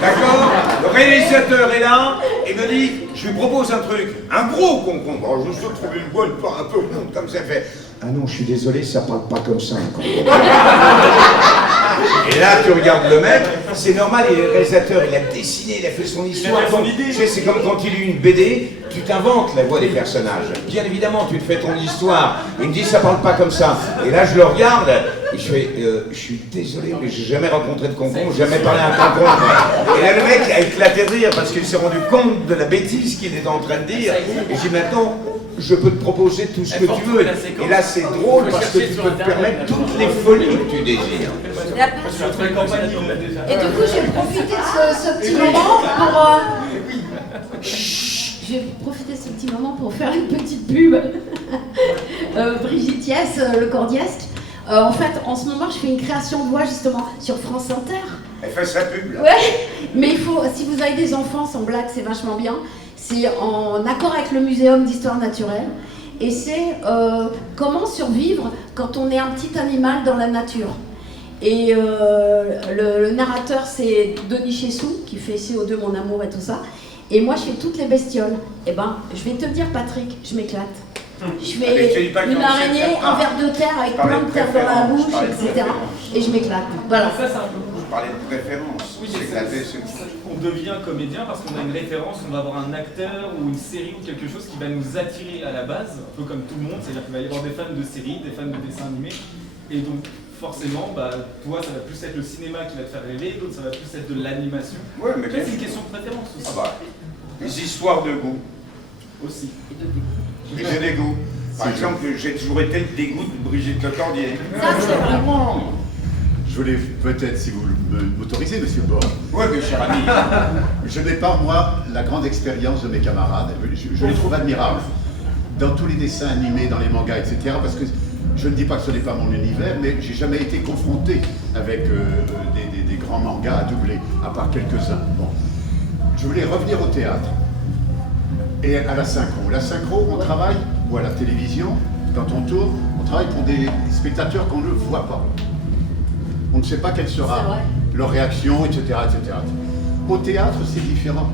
d'accord? Le réalisateur est là et me dit, je lui propose un truc, un gros concombre. Alors je me suis trouvé une bonne part un peu ronde comme ça, fait. Ah non, je suis désolé, ça parle pas comme ça, un concombre. Et là, tu regardes le mec, c'est normal, il est réalisateur, il a dessiné, il a fait son histoire. Tu sais, c'est comme quand il lit une BD, tu t'inventes la voix des personnages. Bien évidemment, tu te fais ton histoire. Il me dit, ça parle pas comme ça. Et là, je le regarde, et je fais, je suis désolé, mais j'ai jamais rencontré de concombre, jamais parlé à un concombre. Et là, le mec a éclaté de rire parce qu'il s'est rendu compte de la bêtise qu'il était en train de dire. Et j'ai dit, maintenant, je peux te proposer tout ce que tu veux. Et là, c'est drôle parce que tu peux te permettre toutes les folies que tu désires. Et du coup, j'ai profité de ce petit moment pour... Je vais profiter de ce petit moment pour faire une petite pub. Brigitte Yes, le Cordiesque. En fait, en ce moment, je fais une création de voix justement sur France Inter. Elle fait sa pub, là. Ouais, mais il faut, si vous avez des enfants, sans blague, c'est vachement bien. C'est en accord avec le Muséum d'Histoire Naturelle. Et c'est comment survivre quand on est un petit animal dans la nature. Et le narrateur, c'est Denis Chessou, qui fait CO2, Mon Amour et tout ça. Et moi, je fais toutes les bestioles. Et ben, je vais te dire, Patrick, je m'éclate. Je fais une araignée, un ver de terre avec plein de terre dans la bouche, etc. Et je m'éclate. Voilà. Je parlais de préférence. Oui, on devient comédien parce qu'on a une référence, on va avoir un acteur ou une série ou quelque chose qui va nous attirer à la base, un peu comme tout le monde, c'est-à-dire qu'il va y avoir des fans de séries, des fans de dessins animés, et donc forcément, toi ça va plus être le cinéma qui va te faire rêver, d'autres ça va plus être de l'animation. Ouais, mais c'est une question de préférence aussi. Les histoires de goût. Aussi. Et de dégoût. Par exemple, j'ai toujours été le dégoût de Brigitte Lecordier. Ça, c'est vraiment... Je voulais peut-être, si vous m'autorisez, monsieur Bord. Oui, mes chers amis. Je n'ai pas, moi, la grande expérience de mes camarades. Je les trouve admirables dans tous les dessins animés, dans les mangas, etc. Parce que je ne dis pas que ce n'est pas mon univers, mais j'ai jamais été confronté avec des grands mangas à doubler, à part quelques-uns. Bon. Je voulais revenir au théâtre et à la synchro. La synchro, on travaille, ou à la télévision, quand on tourne, on travaille pour des spectateurs qu'on ne voit pas. On ne sait pas quelle sera leur réaction, etc., etc. Au théâtre, c'est différent.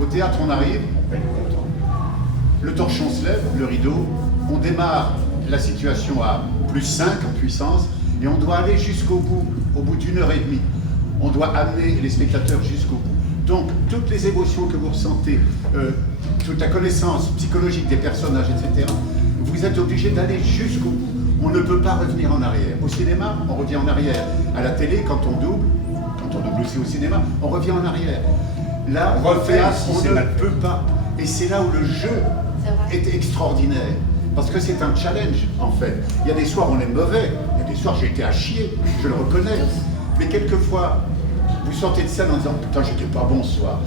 Au théâtre, on arrive, le torchon se lève, le rideau, on démarre la situation à +5 en puissance, et on doit aller jusqu'au bout, au bout d'1 heure et demie. On doit amener les spectateurs jusqu'au bout. Donc, toutes les émotions que vous ressentez, toute la connaissance psychologique des personnages, etc., vous êtes obligé d'aller jusqu'au bout. On ne peut pas revenir en arrière. Au cinéma, on revient en arrière. À la télé, quand on double aussi au cinéma, on revient en arrière. Là, on ne peut pas. Et c'est là où le jeu est extraordinaire. Parce que c'est un challenge, en fait. Il y a des soirs où on est mauvais. Il y a des soirs où j'ai été à chier, je le reconnais. Mais quelquefois, vous sortez de scène en disant « Putain, j'étais pas bon ce soir ».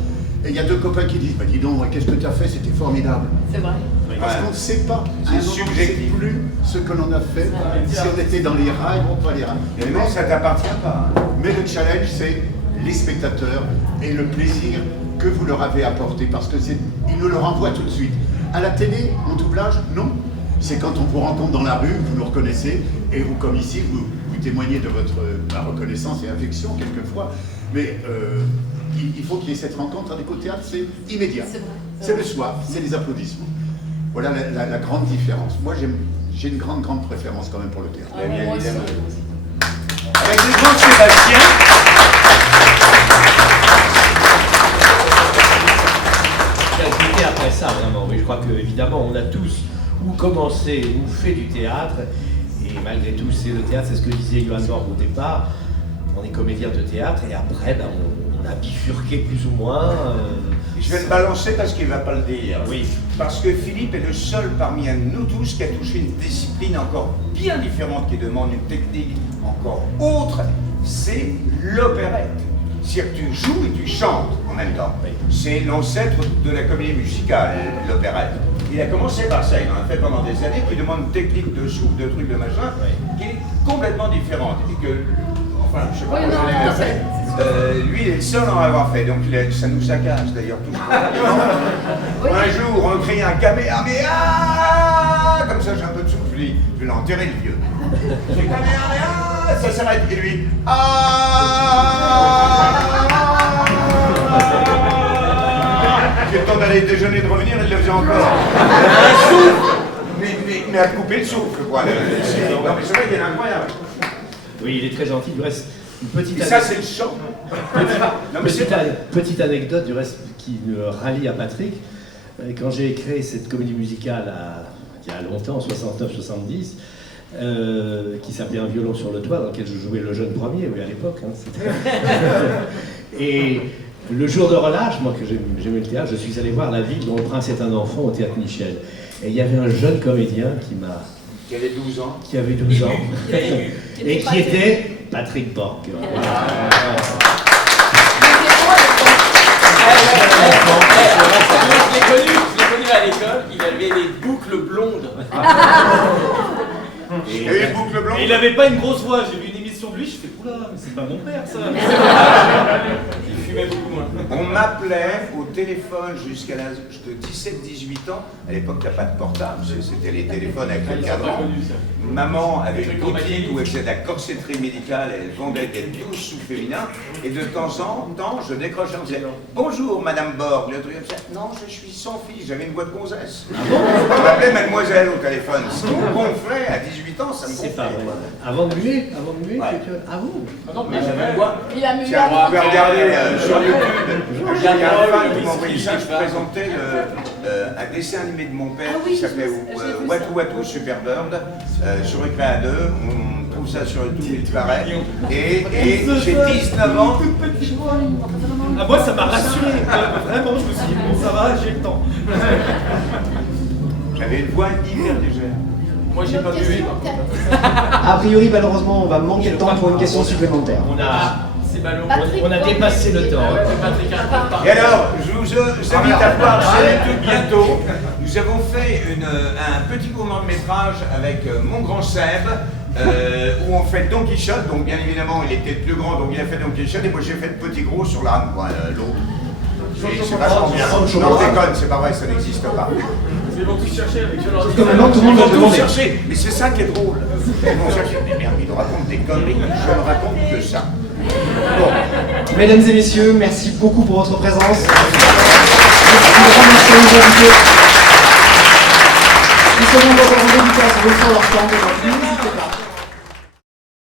Et il y a 2 copains qui disent « Bah dis donc, qu'est-ce que tu as fait, c'était formidable ». C'est vrai. Parce qu'on ne sait pas, C'est subjectif. plus ce que l'on a fait, si on était dans les rails ou pas les rails. Mais ça t'appartient pas. Mais le challenge, c'est les spectateurs et le plaisir que vous leur avez apporté, parce que ils nous le renvoient tout de suite. À la télé, en doublage, non. C'est quand on vous rencontre dans la rue, vous nous reconnaissez, et vous, comme ici, vous témoignez de votre reconnaissance et affection, quelquefois. Mais il faut qu'il y ait cette rencontre avec au théâtre, c'est immédiat. C'est le soir, c'est les applaudissements. Voilà la grande différence. Moi, j'ai une grande préférence quand même pour le théâtre. Bien évidemment. Avec le grand Sébastien. Quelle après ça, vraiment. Oui, je crois que évidemment, on a tous ou commencé ou fait du théâtre. Et malgré tout, c'est le théâtre, c'est ce que disait Johan Borg au départ. On est comédien de théâtre et après, ben, on a bifurqué plus ou moins. Je vais le balancer parce qu'il ne va pas le dire. Oui. Parce que Philippe est le seul parmi nous tous qui a touché une discipline encore bien différente, qui demande une technique encore autre. C'est l'opérette. C'est-à-dire que tu joues et tu chantes en même temps. C'est l'ancêtre de la comédie musicale, l'opérette. Il a commencé par ça, il en a fait pendant des années, qui demande une technique de souffle, de trucs, de machin, qui est complètement différente. Et que, enfin, je sais pas comment je l'ai fait. Lui, il est le seul à en avoir fait, donc ça nous saccage d'ailleurs tout. Un jour, on crie un Kamehameha, comme ça j'ai un peu de souffle, je vais l'enterrer le vieux. Je fais Kamehameha, ça s'arrête, et lui, j'ai le temps d'aller déjeuner, de revenir, il le faisait encore. Un souffle, mais à couper le souffle, quoi. Non mais c'est vrai qu'il est incroyable. Oui, il est très gentil, du reste. Et ça, c'est le chant. Petite anecdote du reste qui me rallie à Patrick. Quand j'ai créé cette comédie musicale il y a longtemps, en 69-70, qui s'appelait Un violon sur le toit, dans lequel je jouais le jeune premier, oui, à l'époque. Hein, et le jour de relâche, moi que j'aimais le théâtre, je suis allé voir La ville dont le prince est un enfant au théâtre Michel. Et il y avait un jeune comédien qui avait 12 ans. Qui avait 12 ans. Et qui était Patrick Borg. Je l'ai connu à l'école, il avait des boucles blondes. Et il avait pas une grosse voix, j'ai vu une émission de lui, je fais oula, mais c'est pas mon père ça. Il fumait beaucoup moins. On m'appelait au téléphone jusqu'à l'âge de 17-18 ans. À l'époque, t'as pas de portable, c'était les téléphones avec le cadran. Maman avait une boutique où elle faisait de la corsetterie médicale, elle vendait des douces sous féminins. Et de temps en temps, je décrochais en disant « Bonjour, Madame Borg ». Le truc comme ça. Non, je suis sans fille, j'avais une voix de gonzesse. On m'appelait Mademoiselle au téléphone. Ce qui me gonflait à 18 ans, ça me gonflait. C'est pas vrai. Avant de muer, ouais. Ah bon? Non, mais j'avais quoi? Il a mué. Tiens, vous pouvez regarder sur YouTube. Il y a un fan qui m'a envoyé ça, je présentais un dessin animé de mon père qui s'appelait Watou Watou Super Bird sur Écran 2. On trouve ça sur YouTube, il paraît. Et j'ai 19 ans. Ah, moi ça m'a rassuré. Vraiment, je me suis dit, bon ça va, j'ai le temps. J'avais une voix hyper légère. Moi j'ai pas vu. A priori, malheureusement, on va manquer de temps pour une question supplémentaire. On a dépassé le temps. Et alors, je vous invite à voir tout bientôt. Nous avons fait un petit court-métrage avec mon grand Seb, où on fait Don Quichotte. Donc bien évidemment, il était plus grand, donc il a fait Don Quichotte, et moi j'ai fait le petit gros sur l'âne, l'autre. C'est vachement bien. Non, je déconne, c'est pas vrai, ça n'existe pas. Ils vont tous chercher avec Maintenant, tout le monde va Ils vont demander. chercher, mais c'est ça qui est drôle. Ils vont chercher, mais merde, ils nous racontent des conneries, je ne raconte que ça. Bon. Mesdames et messieurs, merci beaucoup pour votre présence. Merci de remercier nos invités. Ils seront encore en dédicace, ils vont faire leur temps.